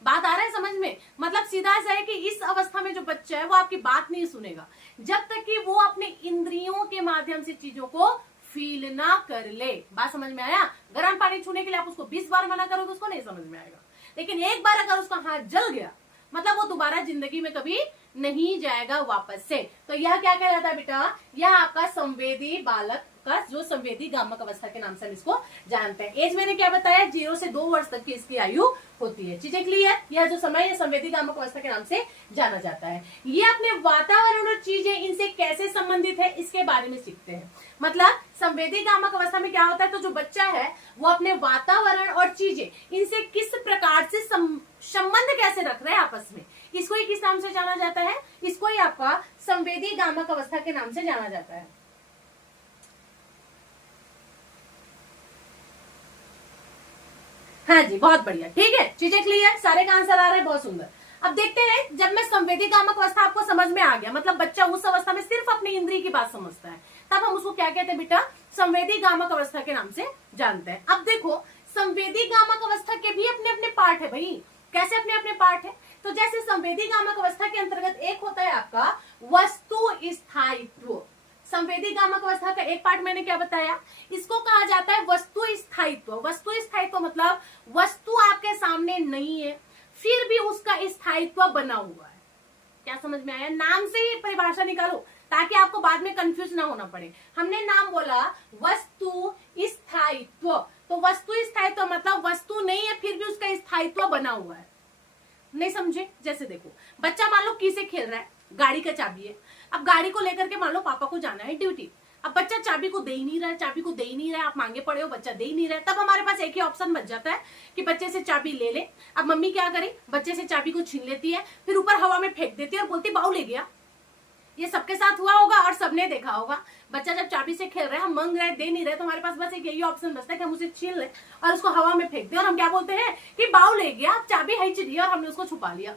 बात आ रहा है समझ में? मतलब सीधा ऐसा है कि इस अवस्था में जो बच्चा है वो आपकी बात नहीं सुनेगा जब तक कि वो अपने इंद्रियों के माध्यम से चीजों को फील ना कर ले। बात समझ में आया? गर्म पानी छूने के लिए आप उसको 20 बार मना करोगे उसको नहीं समझ में आएगा, लेकिन एक बार अगर उसका हाथ जल गया मतलब वो दोबारा जिंदगी में कभी नहीं जाएगा वापस से। तो यह क्या कहलाता है बेटा? यह आपका संवेदी बालक का जो संवेदी गामक अवस्था के नाम से हम इसको जानते हैं। एज मैंने क्या बताया? 0 से 2 वर्ष तक की इसकी आयु होती है। चीजें क्लियर? यह जो समय है संवेदी गामक अवस्था के नाम से जाना जाता है। ये अपने वातावरण और चीजें इनसे कैसे संबंधित है इसके बारे में सीखते हैं। मतलब संवेदी गामक अवस्था में क्या होता है? तो जो बच्चा है वो अपने वातावरण और चीजें इनसे किस प्रकार से संबंध कैसे रख रहे हैं आपस में, इसको ही किस नाम से जाना जाता है? इसको ही आपका संवेदी गामक अवस्था के नाम से जाना जाता है। हाँ जी, बहुत बढ़िया, ठीक है, चीजें क्लियर, सारे का आंसर आ रहा है, बहुत सुंदर। अब देखते हैं, जब मैं संवेदी गामक अवस्था आपको समझ में आ गया, मतलब बच्चा उस अवस्था में सिर्फ अपनी इंद्रिय की बात समझता है, तब हम उसको क्या कहते हैं बेटा? संवेदी गामक अवस्था के नाम से जानते हैं। अब देखो, संवेदी गामक अवस्था के भी अपने अपने पार्ट है भाई। कैसे अपने अपने पार्ट है? तो जैसे संवेदी गामक अवस्था के अंतर्गत एक होता है आपका वस्तु स्थायित्व। संवेदी गामक अवस्था का एक पार्ट मैंने क्या बताया? इसको कहा जाता है वस्तु स्थायित्व। वस्तु स्थायित्व मतलब वस्तु आपके सामने नहीं है फिर भी उसका स्थायित्व बना हुआ है। क्या समझ में आया? नाम से ही परिभाषा निकालो ताकि आपको बाद में कंफ्यूज ना होना पड़े। हमने नाम बोला वस्तु स्थायित्व, तो वस्तु स्थायित्व मतलब वस्तु नहीं है फिर भी उसका स्थायित्व बना हुआ है। नहीं समझे? जैसे देखो, बच्चा मान लो की से खेल रहा है, गाड़ी का चाबी है, अब गाड़ी को लेकर के मान लो पापा को जाना है ड्यूटी, अब बच्चा चाबी को दे ही नहीं रहा है, चाबी को दे ही नहीं रहा है, आप मांगे पड़े हो, बच्चा दे ही नहीं रहा है, तब हमारे पास एक ही ऑप्शन बच जाता है कि बच्चे से चाबी ले ले। अब मम्मी क्या करे? बच्चे से चाबी को छीन लेती है, फिर ऊपर हवा में फेंक देती है और बोलती बाऊ ले गया। ये सबके साथ हुआ होगा और सबने देखा होगा, बच्चा जब चाबी से खेल रहा है, हम मांग रहे दे नहीं रहे, तो हमारे पास बस एक यही ऑप्शन बचता है कि हम उसे छीन ले और उसको हवा में फेंक दे, और हम क्या बोलते हैं कि बाऊ ले गया, अब चाबी है चिड़ी और हमने उसको छुपा लिया।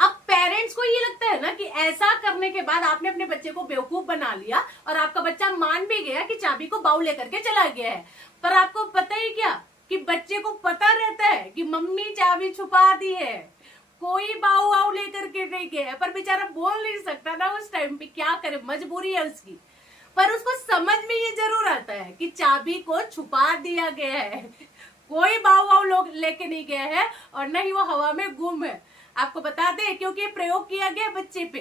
अब पेरेंट्स को ये लगता है ना कि ऐसा करने के बाद आपने अपने बच्चे को बेवकूफ बना लिया और आपका बच्चा मान भी गया कि चाबी को बाऊ लेकर के चला गया है, पर आपको पता ही क्या कि बच्चे को पता रहता है कि मम्मी चाबी छुपा दी है, कोई बाऊ वाऊ लेकर के नहीं गया है, पर बेचारा बोल नहीं सकता ना उस टाइम पे, क्या करे, मजबूरी है उसकी। पर उसको समझ में ये जरूर आता है कि चाबी को छुपा दिया गया है, कोई बाऊ वाऊ लोग लेके नहीं गया है और न ही वो हवा में गुम है। आपको बता दे क्योंकि प्रयोग किया गया बच्चे पे,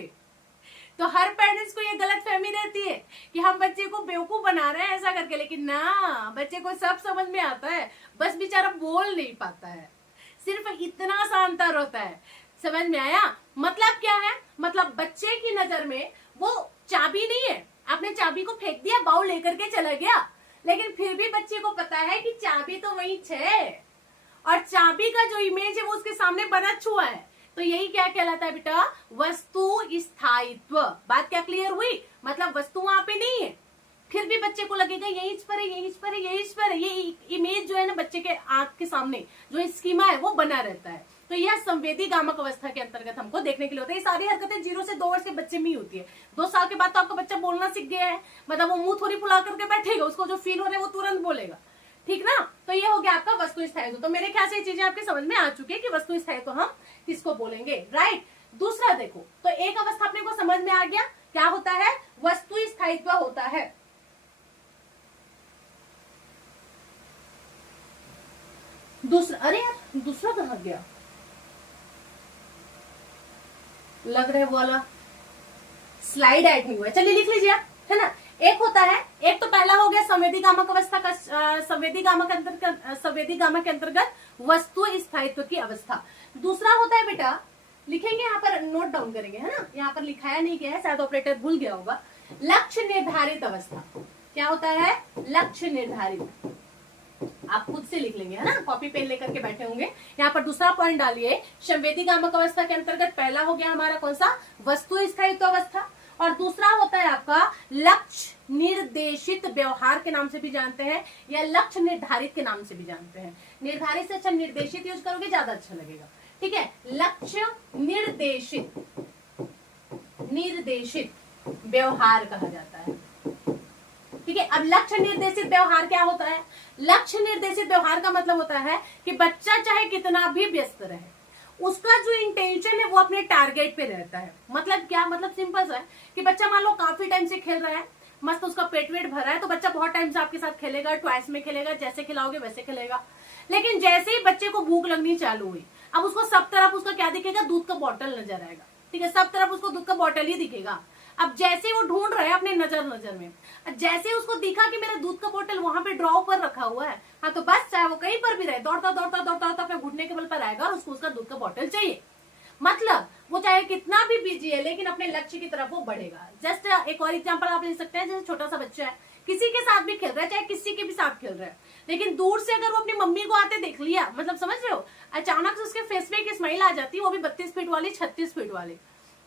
तो हर पेरेंट्स को ये गलत फहमी रहती है कि हम बच्चे को बेवकूफ बना रहे हैं ऐसा करके, लेकिन ना, बच्चे को सब समझ में आता है, बस बेचारा बोल नहीं पाता है, सिर्फ इतना सा अंतर होता है। समझ में आया? मतलब क्या है? मतलब बच्चे की नजर में वो चाबी नहीं है, आपने चाबी को फेंक दिया, बाऊ लेकर के चला गया, लेकिन फिर भी बच्चे को पता है कि चाबी तो वही है और चाबी का जो इमेज है वो उसके सामने बना हुआ है। तो यही क्या कहलाता है बेटा? वस्तु स्थायित्व। बात क्या क्लियर हुई? मतलब वस्तु वहां पे नहीं है फिर भी बच्चे को लगेगा यही इस पर है, यही इस पर है, यही इस पर है। ये इमेज जो है ना बच्चे के आंख के सामने जो स्कीमा है वो बना रहता है। तो यह संवेदी गामक अवस्था के अंतर्गत हमको देखने के लिए होता है। ये सारी हरकतें 0 से 2 वर्ष के बच्चे में ही होती है। 2 साल के बाद तो आपका बच्चा बोलना सीख गया है, मतलब वो मुंह थोड़ी फुला करके बैठेगा, उसको जो फील हो रहा है वो तुरंत बोलेगा, ठीक ना। तो ये हो गया आपका वस्तु स्थायित्व। तो मेरे ख्याल से ये चीजें आपके समझ में आ चुकी है कि वस्तु स्थायित्व हम किसको बोलेंगे, राइट। दूसरा देखो, तो एक अवस्था अपने को समझ में आ गया, क्या होता है, वस्तु स्थायित्व होता है। दूसरा, अरे यार दूसरा कहां गया, लग रहा है वो वाला स्लाइड ऐड नहीं हुआ है, चलिए लिख लीजिए आप, है ना। एक होता है, एक तो पहला हो गया संवेदी गामक अवस्था का, संवेदी गामक के अंतर्गत वस्तु स्थायित्व की अवस्था। दूसरा होता है बेटा, लिखेंगे यहाँ पर, नोट डाउन करेंगे, है ना, यहाँ पर लिखाया नहीं गया है, शायद ऑपरेटर भूल गया होगा। लक्ष्य निर्धारित अवस्था, क्या होता है, लक्ष्य निर्धारित, आप खुद से लिख लेंगे, है ना, कॉपी पेन लेकर के बैठे होंगे। यहाँ पर दूसरा पॉइंट डालिए, संवेदी गामक अवस्था के अंतर्गत पहला हो गया हमारा कौन सा, वस्तु स्थायित्व अवस्था, और दूसरा होता है आपका लक्ष्य निर्देशित व्यवहार के नाम से भी जानते हैं, या लक्ष्य निर्धारित के नाम से भी जानते हैं। निर्धारित से अच्छा निर्देशित यूज करोगे ज्यादा अच्छा लगेगा, ठीक है। लक्ष्य निर्देशित, निर्देशित व्यवहार कहा जाता है, ठीक है। अब लक्ष्य निर्देशित व्यवहार क्या होता है, लक्ष्य निर्देशित व्यवहार का मतलब होता है कि बच्चा चाहे कितना भी व्यस्त रहे, उसका जो इंटेंशन है वो अपने टारगेट पे रहता है। मतलब क्या, मतलब सिंपल सा है कि बच्चा मान लो काफी टाइम से खेल रहा है, मस्त उसका पेट वेट भरा है, तो बच्चा बहुत टाइम से आपके साथ खेलेगा, ट्वाइस में खेलेगा, जैसे खिलाओगे वैसे खेलेगा। लेकिन जैसे ही बच्चे को भूख लगनी चालू हुई, अब उसको सब तरफ उसका क्या दिखेगा, दूध का बॉटल नजर आएगा, ठीक है, सब तरफ उसको दूध का बॉटल ही दिखेगा। अब जैसे वो ढूंढ रहा है अपने नजर में, जैसे उसको दिखा कि मेरा दूध का बोतल वहां पे ड्रॉ पर रखा हुआ है, हाँ तो बस चाहे वो कहीं पर भी रहे, दौड़ता दौड़ता दौड़ता दौड़ता फिर घुटने के बल पर आएगा और उसको उसका दूध का बोतल चाहिए। मतलब वो चाहे कितना भी बिजी है लेकिन अपने लक्ष्य की तरफ वो बढ़ेगा। जस्ट एक और एग्जांपल आप ले सकते हैं, जैसे छोटा सा बच्चा है, किसी के साथ भी खेल रहा है, चाहे किसी के भी साथ खेल रहा है, लेकिन दूर से अगर वो अपनी मम्मी को आते देख लिया, मतलब समझ रहे हो, अचानक से उसके फेस पे एक स्माइल आ जाती है, वो भी 32 फीट वाली, 36 फीट वाली,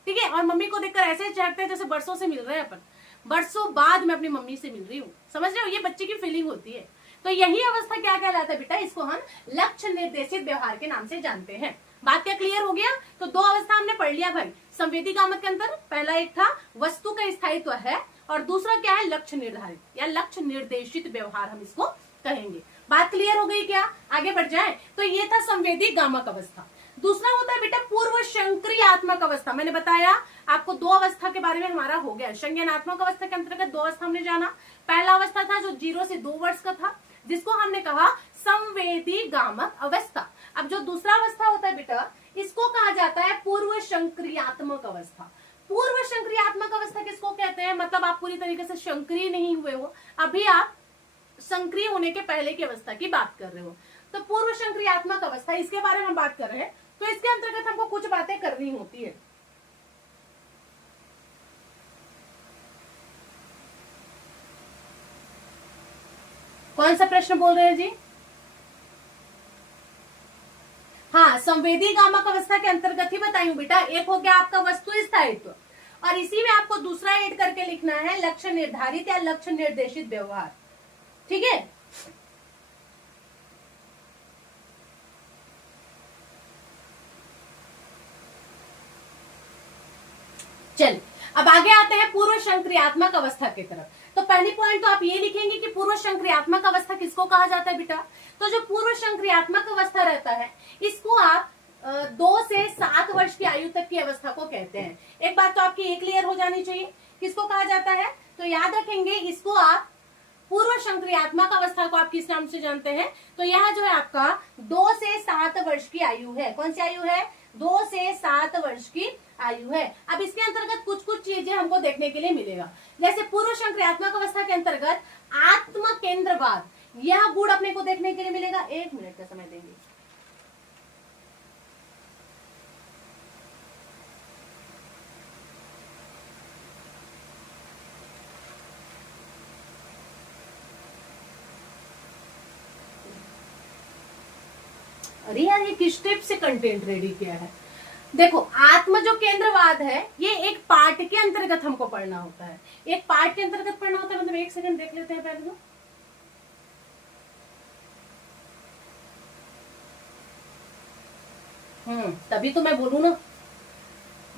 ठीक है, और मम्मी को देखकर ऐसे चहकते हैं जैसे बरसों से मिल रहे हैं अपन, बरसों बाद मैं अपनी मम्मी से मिल रही हूँ, समझ रहे हो, ये बच्चे की फीलिंग होती है। तो यही अवस्था क्या कहलाता है बेटा, इसको हम लक्ष्य निर्देशित व्यवहार के नाम से जानते हैं। बात क्या क्लियर हो गया। तो दो अवस्था हमने पढ़ लिया भाई, संवेदी गामक के अंदर पहला एक था वस्तु का स्थायित्व है, और दूसरा क्या है, लक्ष्य निर्धारित या लक्ष्य निर्देशित व्यवहार हम इसको कहेंगे। बात क्लियर हो गई क्या, आगे बढ़ जाए। तो ये था संवेदी गामक अवस्था। दूसरा होता है बेटा पूर्व संक्रियात्मक अवस्था। मैंने बताया आपको दो अवस्था के बारे में हमारा हो गया। संज्ञानात्मक अवस्था के अंतर्गत दो अवस्था हमने जाना। पहला अवस्था था जो 0 से 2 वर्ष का था, जिसको हमने कहा संवेदी गामक अवस्था। अब जो दूसरा अवस्था होता है बेटा, इसको कहा जाता है पूर्व संक्रियात्मक अवस्था। पूर्व संक्रियात्मक अवस्था किसको कहते हैं, मतलब आप पूरी तरीके से संक्रिय नहीं हुए हो, अभी आप संक्रिय होने के पहले की अवस्था की बात कर रहे हो। तो पूर्व संक्रियात्मक अवस्था, इसके बारे में हम बात कर रहे हैं। तो इसके अंतर्गत हमको कुछ बातें करनी होती है। कौन सा प्रश्न बोल रहे हैं जी? हाँ, संवेदी गामक अवस्था के अंतर्गत ही बताई हूं बेटा। एक हो गया आपका वस्तु स्थायित्व, और इसी में आपको दूसरा ऐड करके लिखना है लक्ष्य निर्धारित या लक्ष्य निर्देशित व्यवहार। ठीक है, चल अब आगे आते हैं पूर्व संक्रियात्मक अवस्था की तरफ। तो पहली पॉइंट तो आप ये लिखेंगे कि पूर्व संक्रियात्मक अवस्था किसको कहा जाता है बेटा। तो जो पूर्व संक्रियात्मक अवस्था रहता है, इसको आप 2 से 7 वर्ष की आयु तक की अवस्था को कहते हैं। एक बात तो आपकी एक क्लियर हो जानी चाहिए, किसको कहा जाता है, तो याद रखेंगे इसको आप पूर्व संक्रियात्मक अवस्था को आप किस नाम से जानते हैं। तो यह जो है आपका 2 से 7 वर्ष की आयु है। कौन सी आयु है, 2 से 7 वर्ष की आयु है। अब इसके अंतर्गत कुछ कुछ चीजें हमको देखने के लिए मिलेगा। जैसे पूर्व संक्रियात्मक अवस्था के अंतर्गत आत्म केंद्रवाद, यह गुण अपने को देखने के लिए मिलेगा। 1 मिनट का समय देंगे। अरे यार, ये किस टाइप से कंटेंट रेडी किया है। देखो आत्म जो केंद्रवाद है ये एक पार्ट के अंतर्गत हमको पढ़ना होता है, एक पार्ट के अंतर्गत पढ़ना होता है। मतलब एक सेकंड देख लेते हैं पहले तो। तभी तो मैं बोलूं ना,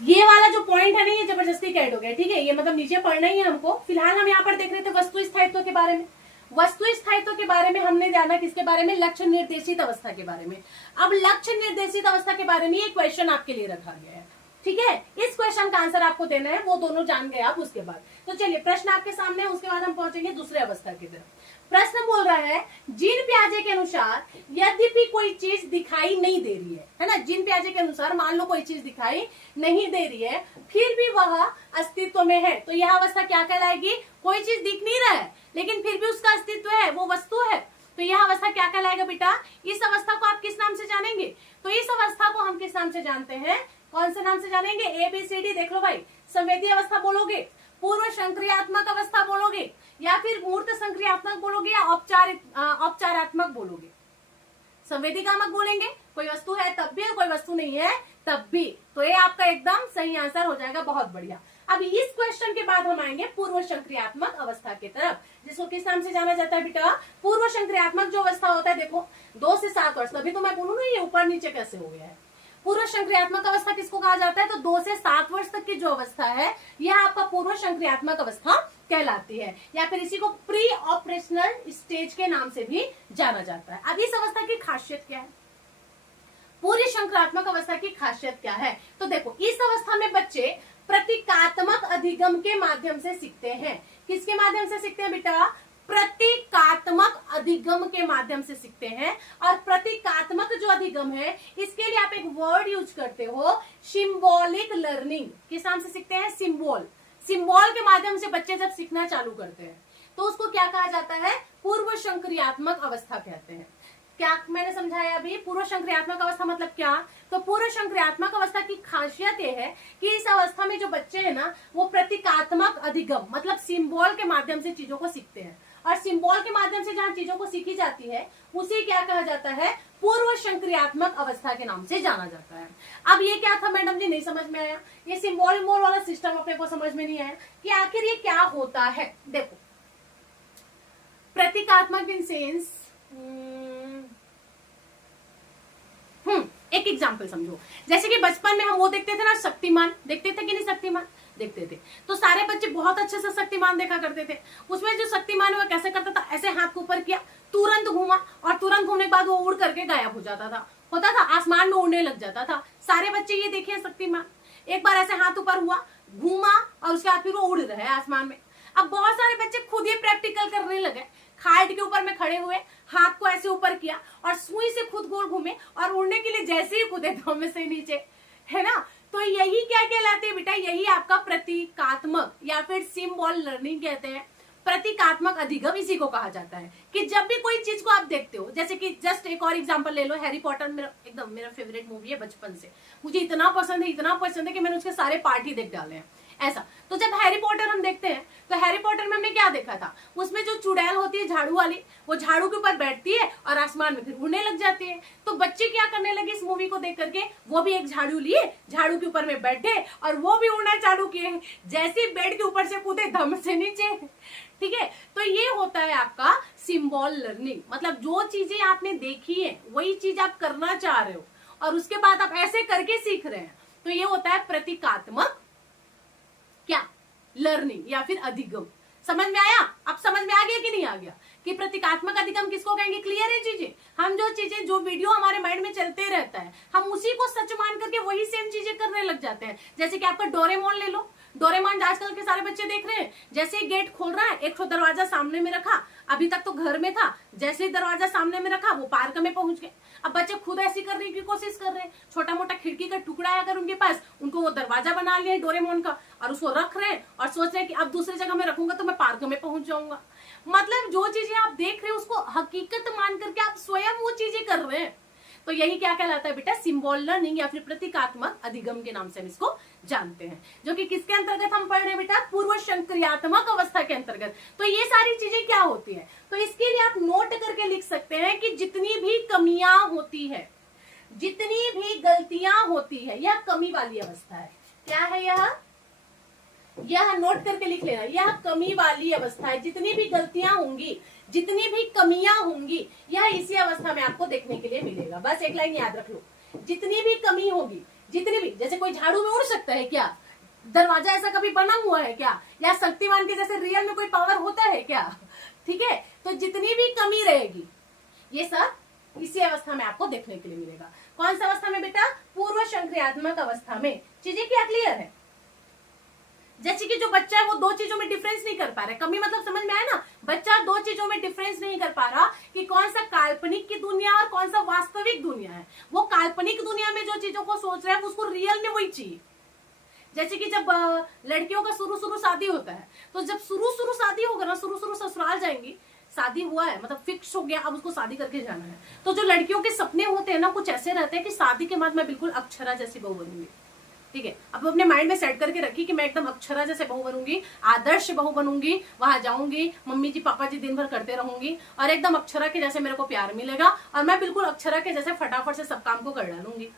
ये वाला जो पॉइंट है ना ये जबरदस्ती कैड हो गया, ठीक है। ये मतलब नीचे पढ़ना ही है हमको। फिलहाल हम यहाँ पर देख रहे थे वस्तु स्थायित्व के बारे में। वस्तु स्थायित्व के बारे में हमने जाना किसके बारे में, लक्ष्य निर्देशित अवस्था के बारे में। अब लक्ष्य निर्देशित अवस्था के बारे में ये क्वेश्चन आपके लिए रखा गया है, ठीक है। इस क्वेश्चन का आंसर आपको देना है, वो दोनों जान गए आप उसके बाद। तो चलिए प्रश्न आपके सामने है, उसके बाद हम पहुंचेंगे दूसरे अवस्था की तरफ। प्रश्न बोल रहा है जीन पियाजे के अनुसार यद्यपि कोई चीज दिखाई नहीं दे रही है ना, जीन पियाजे के अनुसार मान लो कोई चीज दिखाई नहीं दे रही है फिर भी वह अस्तित्व में है, तो यह अवस्था क्या कहलाएगी, कोई चीज दिख नहीं रहा है लेकिन फिर भी उसका अस्तित्व है, वो वस्तु है, तो यह अवस्था क्या कहलाएगा बेटा। इस अवस्था को आप किस नाम से जानेंगे, तो इस अवस्था को हम किस नाम से जानते हैं, कौन से नाम से जानेंगे, ABCD देख लो भाई। संवेदी अवस्था बोलोगे, पूर्व संक्रियात्मक अवस्था बोलोगे, या फिर मूर्त संक्रियात्मक बोलोगे, या औपचारात्मक बोलोगे। संवेदीकामक बोलेंगे, कोई वस्तु है तब भी और कोई वस्तु नहीं है तब भी, तो ये आपका एकदम सही आंसर हो जाएगा, बहुत बढ़िया। अब इस क्वेश्चन के बाद हम आएंगे पूर्व संक्रियात्मक अवस्था की तरफ, जिसको किस नाम से जाना जाता है बेटा, पूर्व संक्रियात्मक जो अवस्था होता है, देखो 2 से 7 वर्ष, तभी तो मैं बोलूँ ना ये ऊपर नीचे कैसे हो गया है। पूर्व संक्रियात्मक अवस्था किसको कहा जाता है, तो 2 से 7 वर्ष तक की जो अवस्था है यह आपका पूर्व संक्रियात्मक अवस्था कहलाती है, या फिर इसी को प्री ऑपरेशनल स्टेज के नाम से भी जाना जाता है। अब इस अवस्था की खासियत क्या है, पूरी संक्रियात्मक अवस्था की खासियत क्या है, तो देखो इस अवस्था में बच्चे प्रतीकात्मक अधिगम के माध्यम से सीखते हैं। किसके माध्यम से सीखते हैं बेटा, प्रतीकात्मक अधिगम के माध्यम से सीखते हैं। और प्रतीकात्मक जो अधिगम है इसके लिए आप एक वर्ड यूज करते हो, सिंबॉलिक लर्निंग। किस नाम से सीखते हैं, सिंबल। सिंबल के माध्यम से बच्चे जब सीखना चालू करते हैं तो उसको क्या कहा जाता है, पूर्व संक्रियात्मक अवस्था कहते हैं। क्या मैंने समझाया अभी, पूर्व संक्रियात्मक अवस्था मतलब क्या, तो पूर्व संक्रियात्मक अवस्था की खासियत यह है कि इस अवस्था में जो बच्चे हैं ना वो प्रतीकात्मक अधिगम मतलब सिंबल के माध्यम से चीजों को सीखते हैं, और सिंबल के माध्यम से जहाँ चीजों को सीखी जाती है उसे क्या कहा जाता है, पूर्व संक्रियात्मक अवस्था के नाम से जाना जाता है। अब ये क्या था मैडम जी, नहीं समझ में आया, ये सिंबल वाला सिस्टम अपने को समझ में नहीं आया कि आखिर ये क्या होता है। देखो प्रतीकात्मक इन सेंस, एक एग्जाम्पल समझो, जैसे कि बचपन में हम वो देखते थे ना, शक्तिमान देखते थे कि नहीं, शक्तिमान देखते थे, तो सारे बच्चे बहुत अच्छे से शक्तिमान देखा करते थे। उसमें जो शक्तिमान है वो कैसे करता था, ऐसे हाथ को ऊपर किया, तुरंत घूमा, और तुरंत घूमने के बाद वो उड़ करके गायब हो जाता था, होता था आसमान में उड़ने लग जाता था। सारे बच्चे ये देखे शक्तिमान, एक बार ऐसे हाथ ऊपर हुआ, घूमा, और उसके बाद फिर वो उड़ रहा है आसमान में। अब बहुत सारे बच्चे खुद ही प्रैक्टिकल करने लगे, खाट के ऊपर में खड़े हुए, हाथ को ऐसे ऊपर किया और सुई से खुद गोल घूमे, और उड़ने के लिए जैसे ही कूदे दम में से नीचे, है ना। तो यही क्या कहलाते हैं बेटा, यही आपका प्रतीकात्मक या फिर सिंबल लर्निंग कहते हैं। प्रतीकात्मक अधिगम इसी को कहा जाता है कि जब भी कोई चीज को आप देखते हो, जैसे कि जस्ट एक और एग्जांपल ले लो, हैरी पॉटर मेरा फेवरेट मूवी है बचपन से, मुझे इतना पसंद है कि मैंने उसके सारे पार्ट ही देख डाले हैं ऐसा। तो जब हैरी पॉटर हम देखते हैं तो हैरी पॉटर में हमने क्या देखा था, उसमें जो चुड़ैल होती है झाड़ू वाली, वो झाड़ू के ऊपर बैठती है और आसमान में फिर उड़ने लग जाती है। तो बच्चे क्या करने लगे इस मूवी को देख करके, वो भी एक झाड़ू लिए, झाड़ू के ऊपर में बैठे और वो भी उड़ना चालू किए, जैसे बेड के ऊपर से कूदे धम से नीचे, ठीक है। तो ये होता है आपका सिंबल लर्निंग, मतलब जो चीजें आपने देखी है वही चीज आप करना चाह रहे हो और उसके बाद आप ऐसे करके सीख रहे हैं, तो ये होता है प्रतीकात्मक क्या, लर्निंग या फिर अधिगम। समझ में आया, अब समझ में आ गया कि नहीं आ गया कि प्रतीकात्मक अधिगम किसको कहेंगे, क्लियर है चीजें। हम जो चीजें, जो वीडियो हमारे माइंड में चलते रहता है, हम उसी को सच मान करके वही सेम चीजें करने लग जाते हैं। जैसे कि आपका डोरेमोन ले लो, डोरेमोन आजकल के सारे बच्चे देख रहे हैं, जैसे ही गेट खोल रहा है, एक तो दरवाजा सामने में रखा, अभी तक तो घर में था, जैसे ही दरवाजा सामने में रखा वो पार्क में पहुंच गए। अब बच्चे खुद ऐसी करने की कोशिश कर रहे हैं, छोटा मोटा खिड़की का टुकड़ा है अगर उनके पास, उनको वो दरवाजा बना लिया डोरेमोन का और उसको रख रहे हैं और सोच रहे हैं कि अब दूसरी जगह में रखूंगा तो मैं पार्क में पहुंच जाऊंगा। मतलब जो चीजें आप देख रहे हैं उसको हकीकत मान करके आप स्वयं वो चीजें कर रहे हैं, तो यही क्या कहलाता है बेटा, सिंबल लर्निंग या फिर प्रतीकात्मक अधिगम के नाम से हम इसको जानते हैं, जो कि किसके अंतर्गत हम पढ़ रहे हैं बेटा, पूर्व संक्रियात्मक अवस्था के अंतर्गत। तो ये सारी चीजें क्या होती है, तो इसके लिए आप नोट करके लिख सकते हैं कि जितनी भी कमियां होती है, जितनी भी गलतियां होती है यह कमी वाली अवस्था है। क्या है यह नोट करके लिख लेना, यह कमी वाली अवस्था है। जितनी भी गलतियां होंगी, जितनी भी कमियां होंगी, यह इसी अवस्था में आपको देखने के लिए मिलेगा। बस एक लाइन याद रख लो, जितनी भी कमी होगी, जितनी भी, जैसे कोई झाड़ू में उड़ सकता है क्या? दरवाजा ऐसा कभी बना हुआ है क्या? या शक्तिमान के जैसे रियल में कोई पावर होता है क्या? ठीक है, तो जितनी भी कमी रहेगी ये सब इसी अवस्था में आपको देखने के लिए मिलेगा। कौन सा अवस्था में बेटा? पूर्व संक्रियात्मक अवस्था में। चीजें क्या क्लियर है? जैसे कि जो बच्चा है वो दो चीजों में डिफरेंस नहीं कर पा रहा है। कमी मतलब समझ में आया ना? बच्चा दो चीजों में डिफरेंस नहीं कर पा रहा कि कौन सा काल्पनिक की दुनिया और कौन सा वास्तविक दुनिया है। वो काल्पनिक दुनिया में जो चीजों को सोच रहा है उसको रियल में वही चाहिए। जैसे कि जब लड़कियों का शुरू शादी होता है, तो जब शुरू शादी होगा ना, शुरू ससुराल जाएंगी, शादी हुआ है मतलब फिक्स हो गया, अब उसको शादी करके जाना है, तो जो लड़कियों के सपने होते हैं ना कुछ ऐसे रहते हैं कि शादी के बाद मैं बिल्कुल अक्षरा जैसी बहू बनूंगी। ठीक है, अब अपने माइंड में सेट करके रखी कि मैं एकदम अक्षरा जैसे बहू बनूंगी, आदर्श बहू बनूंगी, वहां जाऊंगी, मम्मी जी पापा जी दिन भर करते रहूंगी और एकदम अक्षरा के जैसे मेरे को प्यार मिलेगा और मैं बिल्कुल अक्षरा के जैसे फटाफट से सब काम को कर डालूंगी।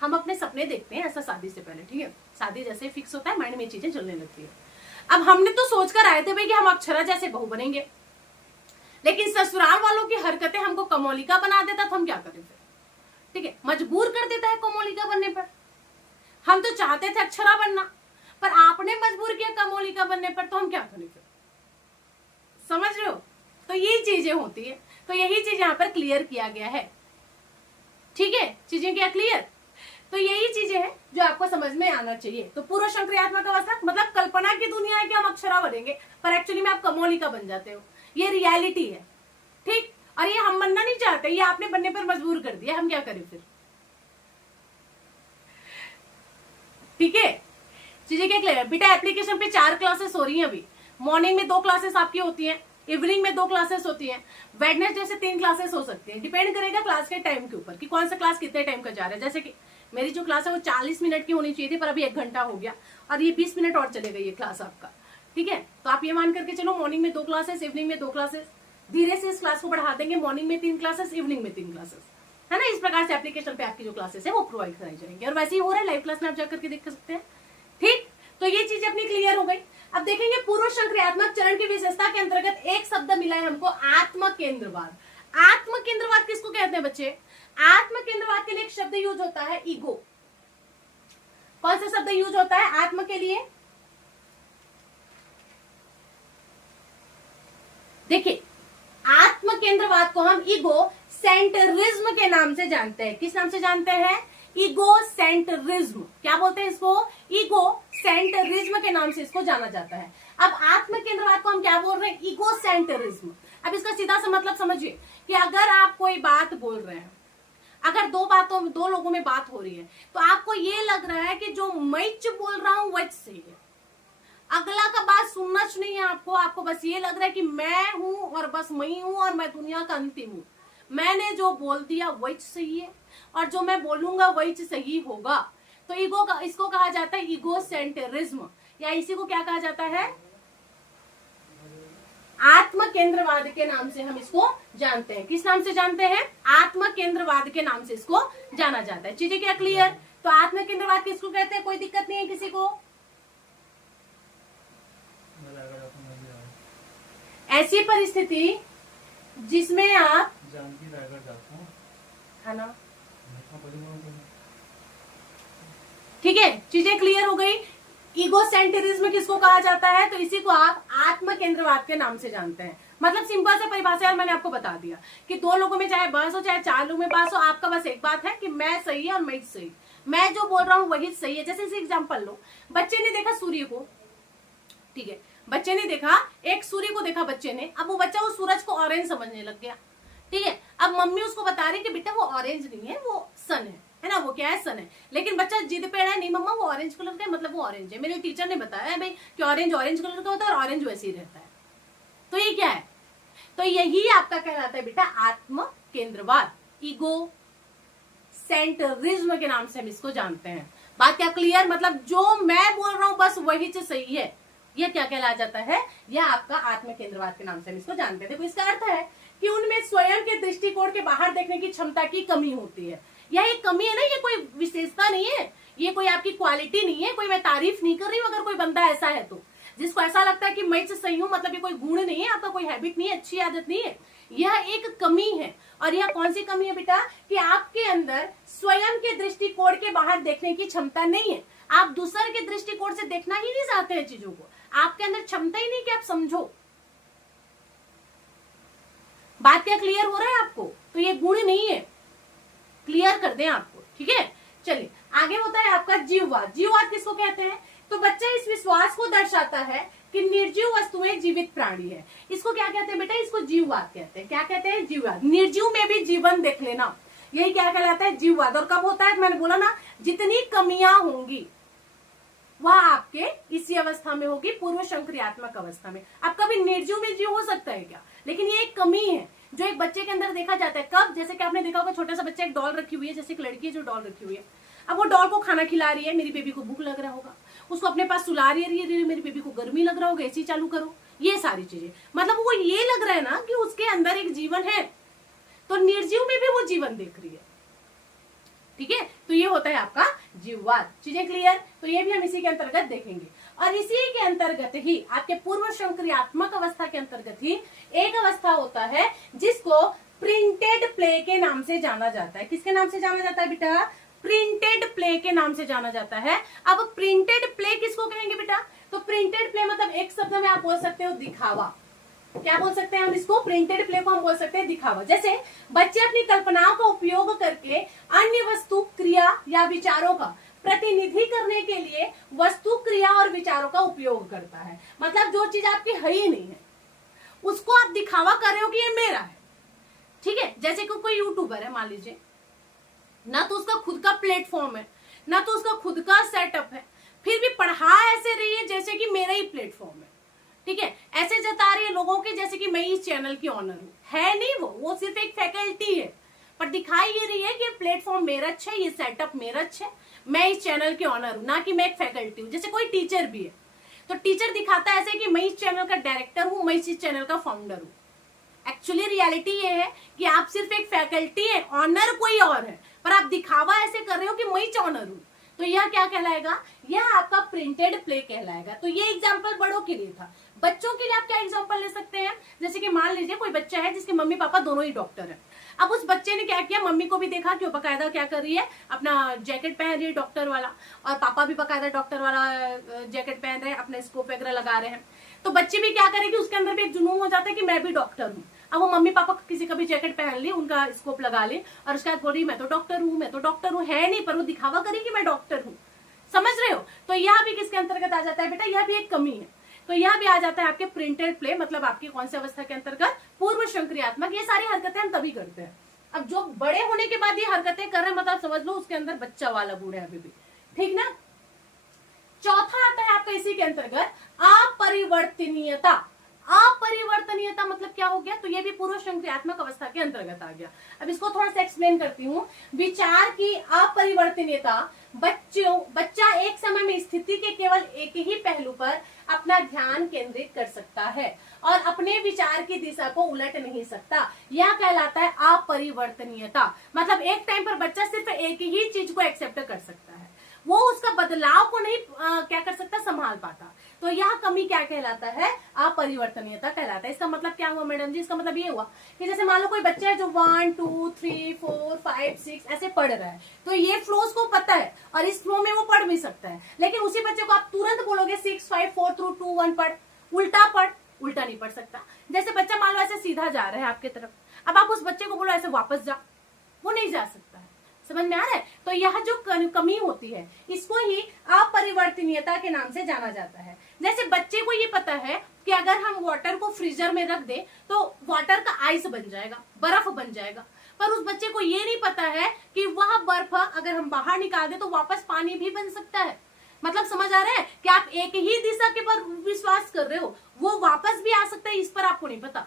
हम अपने सपने देखते हैं ऐसा शादी से पहले। ठीक है, शादी जैसे फिक्स होता है माइंड में चीजें चलने लगती है। अब हमने तो सोचकर आए थे भाई कि हम अक्षरा जैसे बहू बनेंगे, लेकिन ससुराल वालों की हरकतें हमको कमोलिका बना देता, तो हम क्या करें फिर? ठीक है, मजबूर कर देता है कमोलिका बनने पर। हम तो चाहते थे अक्षरा बनना, पर आपने मजबूर किया कमोलिका बनने पर, तो हम क्या करें फिर? समझ रहे हो? तो यही चीजें होती है, तो यही चीज यहाँ पर क्लियर किया गया है। ठीक है, चीजें क्या क्लियर? तो यही चीजें हैं जो आपको समझ में आना चाहिए। तो पूर्व संक्रियात्मक अवस्था मतलब कल्पना की दुनिया है कि हम अक्षरा बनेंगे, पर एक्चुअली में आप कमोलिका बन जाते हो। ये रियलिटी है। ठीक, और ये हम बनना नहीं चाहते, ये आपने बनने पर मजबूर कर दिया, हम क्या करें फिर? ठीक है, चीजें क्या क्लियर? बेटा एप्लीकेशन पे 4 क्लासेस हो रही हैं अभी। मॉर्निंग में 2 क्लासेस आपकी होती हैं, इवनिंग में 2 क्लासेस होती हैं, वेडनेसडे से 3 क्लासेस हो सकती हैं। डिपेंड करेगा क्लास के टाइम के ऊपर कि कौन सा क्लास कितने टाइम का जा रहा है। जैसे कि मेरी जो क्लास है वो 40 मिनट की होनी चाहिए थी, पर अभी 1 घंटा हो गया और ये 20 मिनट और चलेगा ये क्लास आपका। ठीक है, तो आप ये मान करके चलो मॉर्निंग में 2 क्लासेस, इवनिंग में 2 क्लासेस। धीरे से इस क्लास को बढ़ा देंगे, मॉर्निंग में 3 क्लासेस, इवनिंग में 3 क्लासेस, है ना? इस प्रकार से एप्लीकेशन पे आपकी जो क्लासेस है वो प्रोवाइड कराई जाएंगे और वैसे ही हो रहा है, लाइव क्लास में आप जाकर के देख सकते हैं। ठीक, तो ये चीज अपनी क्लियर हो गई। अब देखेंगे पूर्व संक्रियात्मक चरण की विशेषता के अंतर्गत एक शब्द मिला है हमको, आत्म केंद्रवाद। आत्म केंद्रवाद किसको कहते हैं बच्चे? आत्म केंद्रवाद के लिए एक शब्द यूज होता है ईगो। कौन सा शब्द यूज होता है आत्म के लिए? देखिए, आत्म केंद्रवाद को हम ईगो सेंटरिज्म के नाम से जानते हैं। किस नाम से जानते हैं? ईगो सेंटरिज्म। क्या बोलते हैं इसको? ईगो सेंटरिज्म के नाम से इसको जाना जाता है। अब आत्म केंद्रवाद को हम क्या बोल रहे हैं? ईगो सेंटरिज्म। अब इसका सीधा सा मतलब समझिए कि अगर आप कोई बात बोल रहे हैं, अगर दो लोगों में बात हो रही है, तो आपको ये लग रहा है कि जो मैं बोल रहा हूं वही सही है, अगला का बात सुनना नहीं है आपको बस ये लग रहा है कि मैं हूं और बस मैं हूं और मैं दुनिया का अंतिम हूं, मैंने जो बोल दिया वही सही है और जो मैं बोलूंगा वही सही होगा। तो ईगो का, इसको कहा जाता है ईगो सेंटरिज्म, या इसी को क्या कहा जाता है? आत्म केंद्रवाद के नाम से हम इसको जानते हैं। किस नाम से जानते हैं? आत्म केंद्रवाद के नाम से इसको जाना जाता है। चीजें क्या क्लियर? तो आत्म केंद्रवाद किसको कहते हैं? कोई दिक्कत नहीं है किसी को? ऐसी परिस्थिति जिसमें आप है ना, ठीक है, चीजें क्लियर हो गई। ईगो सेंटरिज्म किसको कहा जाता है? तो इसी को आप आत्म केंद्रवाद के नाम से जानते हैं। मतलब सिंपल से परिभाषा मैंने आपको बता दिया कि 2 लोगों में चाहे बहस हो चाहे 4 लोगों में बहस हो, आपका बस एक बात है कि मैं सही है और मैं सही, मैं जो बोल रहा हूं वही सही है। जैसे इसे एग्जाम्पल लो, बच्चे ने देखा सूर्य को, ठीक है, बच्चे ने देखा एक सूर्य को देखा बच्चे ने, अब वो बच्चा उस सूरज को ऑरेंज समझने लग गया। ठीक है, अब मम्मी उसको बता रही कि बेटा वो ऑरेंज नहीं है, वो सन है ना, वो क्या है? सन है। लेकिन बच्चा जिद पे है, नहीं मम्मा वो ऑरेंज कलर का है, मतलब वो ऑरेंज है, मेरे टीचर ने बताया है भाई कि ऑरेंज ऑरेंज कलर का होता है और ऑरेंज वैसे ही रहता है। तो ये क्या है? तो यही आपका कहलाता है बेटा आत्म केंद्रवाद, ईगो सेंटरिज्म के नाम से हम इसको जानते हैं। बात क्या क्लियर? मतलब जो मैं बोल रहा हूं बस वही चीज सही है, यह क्या कहला जाता है? यह आपका आत्म केंद्रवाद के नाम से हम इसको जानते हैं। देखो इसका अर्थ है कि उनमें स्वयं के दृष्टिकोण के बाहर देखने की क्षमता की कमी होती है। यह एक कमी है ना, ये कोई विशेषता नहीं है, ये कोई आपकी क्वालिटी नहीं है, कोई मैं तारीफ नहीं कर रही हूँ। अगर कोई बंदा ऐसा है तो जिसको ऐसा लगता है कि मैं से सही हूं, मतलब ये कोई गुण नहीं है, आपका कोई हैबिट नहीं है, अच्छी आदत नहीं है, यह एक कमी है। और यह कौन सी कमी है बेटा, कि आपके अंदर स्वयं के दृष्टिकोण के बाहर देखने की क्षमता नहीं है। आप दूसरे के दृष्टिकोण से देखना ही नहीं चाहते हैं चीजों को, आपके अंदर क्षमता ही नहीं कि आप समझो। बात क्या क्लियर हो रहा है आपको? तो ये गुण नहीं है, क्लियर कर दें आपको, ठीक है। चलिए आगे होता है आपका जीववाद। जीववाद किसको कहते हैं? तो बच्चा इस विश्वास को दर्शाता है कि निर्जीव वस्तुएं जीवित प्राणी है। इसको क्या कहते हैं बेटा? इसको जीववाद कहते हैं। क्या कहते हैं? जीववाद। निर्जीव में भी जीवन देख लेना, यही क्या कहलाता है? जीववाद। और कब होता है? मैंने बोला ना, जितनी कमियां होंगी वह आपके इसी अवस्था में होगी, पूर्व संक्रियात्मक अवस्था में। अब कभी निर्जीव में जीव हो सकता है क्या? लेकिन ये एक कमी है जो एक बच्चे के अंदर देखा जाता है। कब? जैसे कि आपने देखा होगा, छोटा सा बच्चा एक डॉल रखी हुई है, जैसे एक लड़की है जो डॉल रखी हुई है, अब वो डॉल को खाना खिला रही है, मेरी बेबी को भूख लग रहा होगा, उसको अपने पास सुला रही है, मेरी बेबी को गर्मी लग रहा होगा, एसी चालू करो, ये सारी चीजें, मतलब वो ये लग रहा है ना कि उसके अंदर एक जीवन है। तो निर्जीव में भी वो जीवन देख रही है, ठीक है। तो ये होता है आपका जीववाद। चीजें क्लियर? तो ये भी हम इसी के अंतर्गत देखेंगे। और इसी के अंतर्गत ही आपके पूर्व संक्रियात्मक अवस्था के अंतर्गत ही एक अवस्था होता है जिसको प्रिंटेड प्ले के नाम से जाना जाता है। किसके नाम से जाना जाता है बेटा? प्रिंटेड प्ले के नाम से जाना जाता है। अब प्रिंटेड प्ले किसको कहेंगे बेटा? तो प्रिंटेड प्ले मतलब एक शब्द में आप बोल सकते हो दिखावा। क्या बोल सकते हैं हम इसको? प्रिंटेड प्ले को हम बोल सकते हैं दिखावा। जैसे बच्चे अपनी कल्पनाओं का उपयोग करके अन्य वस्तु, क्रिया या विचारों का प्रतिनिधि करने के लिए वस्तु, क्रिया और विचारों का उपयोग करता है। मतलब जो चीज आपकी है ही नहीं है उसको आप दिखावा कर रहे हो कि ये मेरा है, ठीक है। जैसे कि कोई यूट्यूबर है, मान लीजिए, ना तो उसका खुद का प्लेटफॉर्म है, ना तो उसका खुद का सेटअप है, फिर भी पढ़ा ऐसे रही है जैसे कि मेरा ही प्लेटफॉर्म है, ठीक है। ऐसे जता रही है लोगों के जैसे कि मैं इस चैनल की ऑनर हूं। है नहीं, वो सिर्फ एक फैकल्टी है, पर दिखाई ये रही है कि प्लेटफॉर्म मेरा अच्छा है, ये सेटअप मेरा अच्छा है, मैं इस चैनल की ऑनर हूं, ना कि मैं एक फैकल्टी हूं। जैसे कोई टीचर भी है तो टीचर दिखाता है ऐसे कि मैं इस चैनल का डायरेक्टर हूं, मैं इस चैनल का फाउंडर हूं। एक्चुअली रियलिटी ये है कि आप सिर्फ एक फैकल्टी है, ऑनर कोई और है, पर आप दिखावा ऐसे कर रहे हो कि मैं ही ऑनर हूं। तो यह क्या कहलाएगा? यह आपका प्रिंटेड प्ले कहलाएगा। तो ये एग्जांपल बड़ों के लिए था। बच्चों के लिए आप क्या एग्जांपल ले सकते हैं? जैसे कि मान लीजिए कोई बच्चा है जिसके मम्मी पापा दोनों ही डॉक्टर हैं। अब उस बच्चे ने क्या किया, मम्मी को भी देखा कि वो बकायदा क्या कर रही है, अपना जैकेट पहन रही है डॉक्टर वाला, और पापा भी बकायदा डॉक्टर वाला जैकेट पहन रहे हैं, अपने स्कोप वगैरह लगा रहे हैं। तो बच्चे भी क्या करेगी, उसके अंदर भी एक जुनून हो जाता है कि मैं भी डॉक्टर हूँ। अब वो मम्मी पापा किसी का भी जैकेट पहन ली, उनका स्कोप लगा ली, और उसके बाद बोल रही मैं तो डॉक्टर हूँ, मैं तो डॉक्टर हूँ। है नहीं, पर वो दिखावा करेगी मैं डॉक्टर हूँ। समझ रहे हो? तो यह भी किसके अंतर्गत आ जाता है बेटा? यह भी एक कमी है। तो यह भी आ जाता है आपके प्रिंटेड प्ले, मतलब आपकी कौन सी अवस्था के अंतर्गत? पूर्व संक्रियात्मक। ये सारी हरकतें हम तभी करते हैं। अब जो बड़े होने के बाद ये हरकतें कर रहे हैं, मतलब समझ लो उसके अंदर बच्चा वाला गुण है अभी भी, ठीक ना। चौथा आता है आपका इसी के अंतर्गत अपरिवर्तनीयता। अपरिवर्तनीयता मतलब क्या हो गया? तो ये भी पूर्व संक्रियात्मक अवस्था के अंतर्गत आ गया। अब इसको थोड़ा सा एक्सप्लेन करती हूँ। विचार की अपरिवर्तनीयता, बच्चा एक समय में स्थिति के केवल एक ही पहलू पर अपना ध्यान केंद्रित कर सकता है और अपने विचार की दिशा को उलट नहीं सकता। यह कहलाता है अपरिवर्तनीयता। मतलब एक टाइम पर बच्चा सिर्फ एक ही चीज को एक्सेप्ट कर सकता है, वो उसका बदलाव को नहीं क्या कर सकता, संभाल पाता। तो यह कमी क्या कहलाता है? अपरिवर्तनीयता कहलाता है। इसका मतलब क्या हुआ मैडम जी? इसका मतलब ये हुआ कि जैसे मान लो कोई बच्चा है जो 1 2 3 4 5 6 ऐसे पढ़ रहा है, तो ये फ्लो उसको पता है और इस फ्लो में वो पढ़ भी सकता है। लेकिन उसी बच्चे को आप तुरंत बोलोगे 6 5 4 3 2 1 पढ़, उल्टा पढ़, उल्टा नहीं पढ़ सकता। जैसे बच्चा मान लो ऐसे सीधा जा रहा है आपके तरफ, अब आप उस बच्चे को बोलो ऐसे वापस जा, वो नहीं जा सकता है। समझ में आ रहा है? तो यह जो कमी होती है इसको ही अपरिवर्तनीयता के नाम से जाना जाता है। जैसे बच्चे को ये पता है कि अगर हम वाटर को फ्रीजर में रख दें तो वाटर का आइस बन जाएगा, बर्फ बन जाएगा, पर उस बच्चे को ये नहीं पता है कि वह बर्फ अगर हम बाहर निकाल दें तो वापस पानी भी बन सकता है। मतलब समझ आ रहा है कि आप एक ही दिशा के पर विश्वास कर रहे हो, वो वापस भी आ सकता है, इस पर आपको नहीं पता।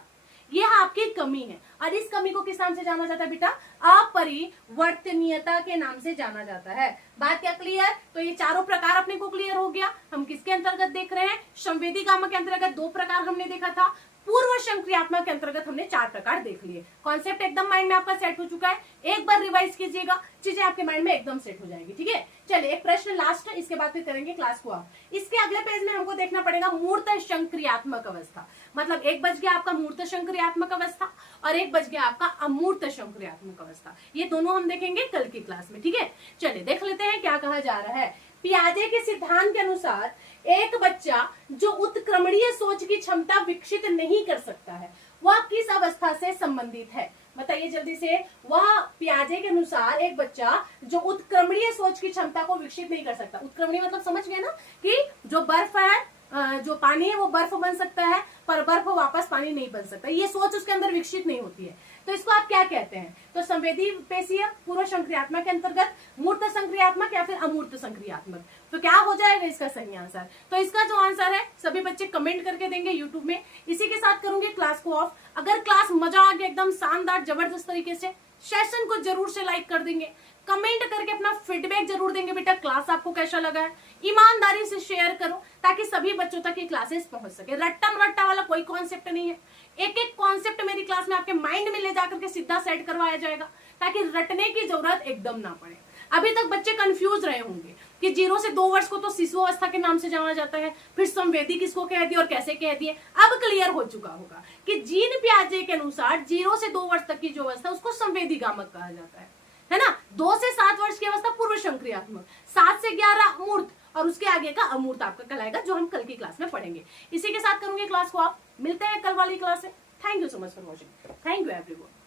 यह आपकी कमी है और इस कमी को किस नाम से जाना जाता है बेटा? अपरिवर्तनीयता के नाम से जाना जाता है। बात क्या क्लियर? तो ये चारों प्रकार अपने को क्लियर हो गया। हम किसके अंतर्गत देख रहे हैं? संवेदी गामा के अंतर्गत 2 प्रकार हमने देखा था, पूर्व संक्रियात्मक के अंतर्गत हमने 4 प्रकार देख लिए। कॉन्सेप्ट एकदम माइंड में आपका सेट हो चुका है, एक बार रिवाइज कीजिएगा, चीजें आपके माइंड में एकदम सेट हो जाएगी। ठीक है, चलिए एक प्रश्न लास्ट है, इसके बाद फिर करेंगे क्लास को आप। इसके अगले पेज में हमको देखना पड़ेगा मूर्त संक्रियात्मक अवस्था, मतलब एक बच गया आपका मूर्त संक्रियात्मक अवस्था और एक बच गया आपका अमूर्त संक्रियात्मक अवस्था। ये दोनों हम देखेंगे कल की क्लास में। ठीक है, चलिए देख लेते हैं क्या कहा जा रहा है। पियाजे के सिद्धांत के अनुसार एक बच्चा जो उत्क्रमणीय सोच की क्षमता विकसित नहीं कर सकता है वह किस अवस्था से संबंधित है? बताइए जल्दी से। वह पियाजे के अनुसार एक बच्चा जो उत्क्रमणीय सोच की क्षमता को विकसित नहीं कर सकता, उत्क्रमणीय मतलब समझ गए ना कि जो बर्फ है, जो पानी है वो बर्फ बन सकता है पर बर्फ वापस पानी नहीं बन सकता, ये सोच उसके अंदर विकसित नहीं होती है, तो इसको आप क्या कहते हैं? तो संवेदी पेशीय पूर्व संक्रियात्मक के अंतर्गत, मूर्त संक्रियात्मक या फिर अमूर्त संक्रियात्मक, तो क्या हो जाएगा इसका सही आंसर? तो इसका जो आंसर है सभी बच्चे कमेंट करके देंगे यूट्यूब में। इसी के साथ करूंगी क्लास को ऑफ। अगर क्लास मजा आ गया एकदम शानदार जबरदस्त तरीके से, सेशन को जरूर से लाइक कर देंगे, कमेंट करके अपना फीडबैक जरूर देंगे बेटा क्लास आपको कैसा लगा है। ईमानदारी से शेयर करो ताकि सभी बच्चों तक ये क्लासेस पहुंच सके। रट्टा रट्टा वाला कोई कॉन्सेप्ट नहीं है, एक एक कॉन्सेप्ट मेरी क्लास में आपके माइंड में ले जाकर के सीधा सेट करवाया जाएगा ताकि रटने की जरूरत एकदम ना पड़े। अभी तक बच्चे कंफ्यूज रहे होंगे कि 0 से 2 वर्ष को तो शिशु अवस्था के नाम से जाना जाता है, फिर संवेदी किसको कह दिए और कैसे कह दिए। अब क्लियर हो चुका होगा कि जीन पियाजे के अनुसार 0 से 2 वर्ष तक की जो अवस्था उसको संवेदी गामक कहा जाता है ना। 2 से 7 वर्ष की अवस्था पूर्व संक्रियात्मक, 7 से 11 अमूर्त और उसके आगे का अमूर्त आपका कहलाएगा, जो हम कल की क्लास में पढ़ेंगे। इसी के साथ करूंगे क्लास को आप। मिलते हैं कल वाली क्लास में। Thank you so much for watching. Thank you everyone.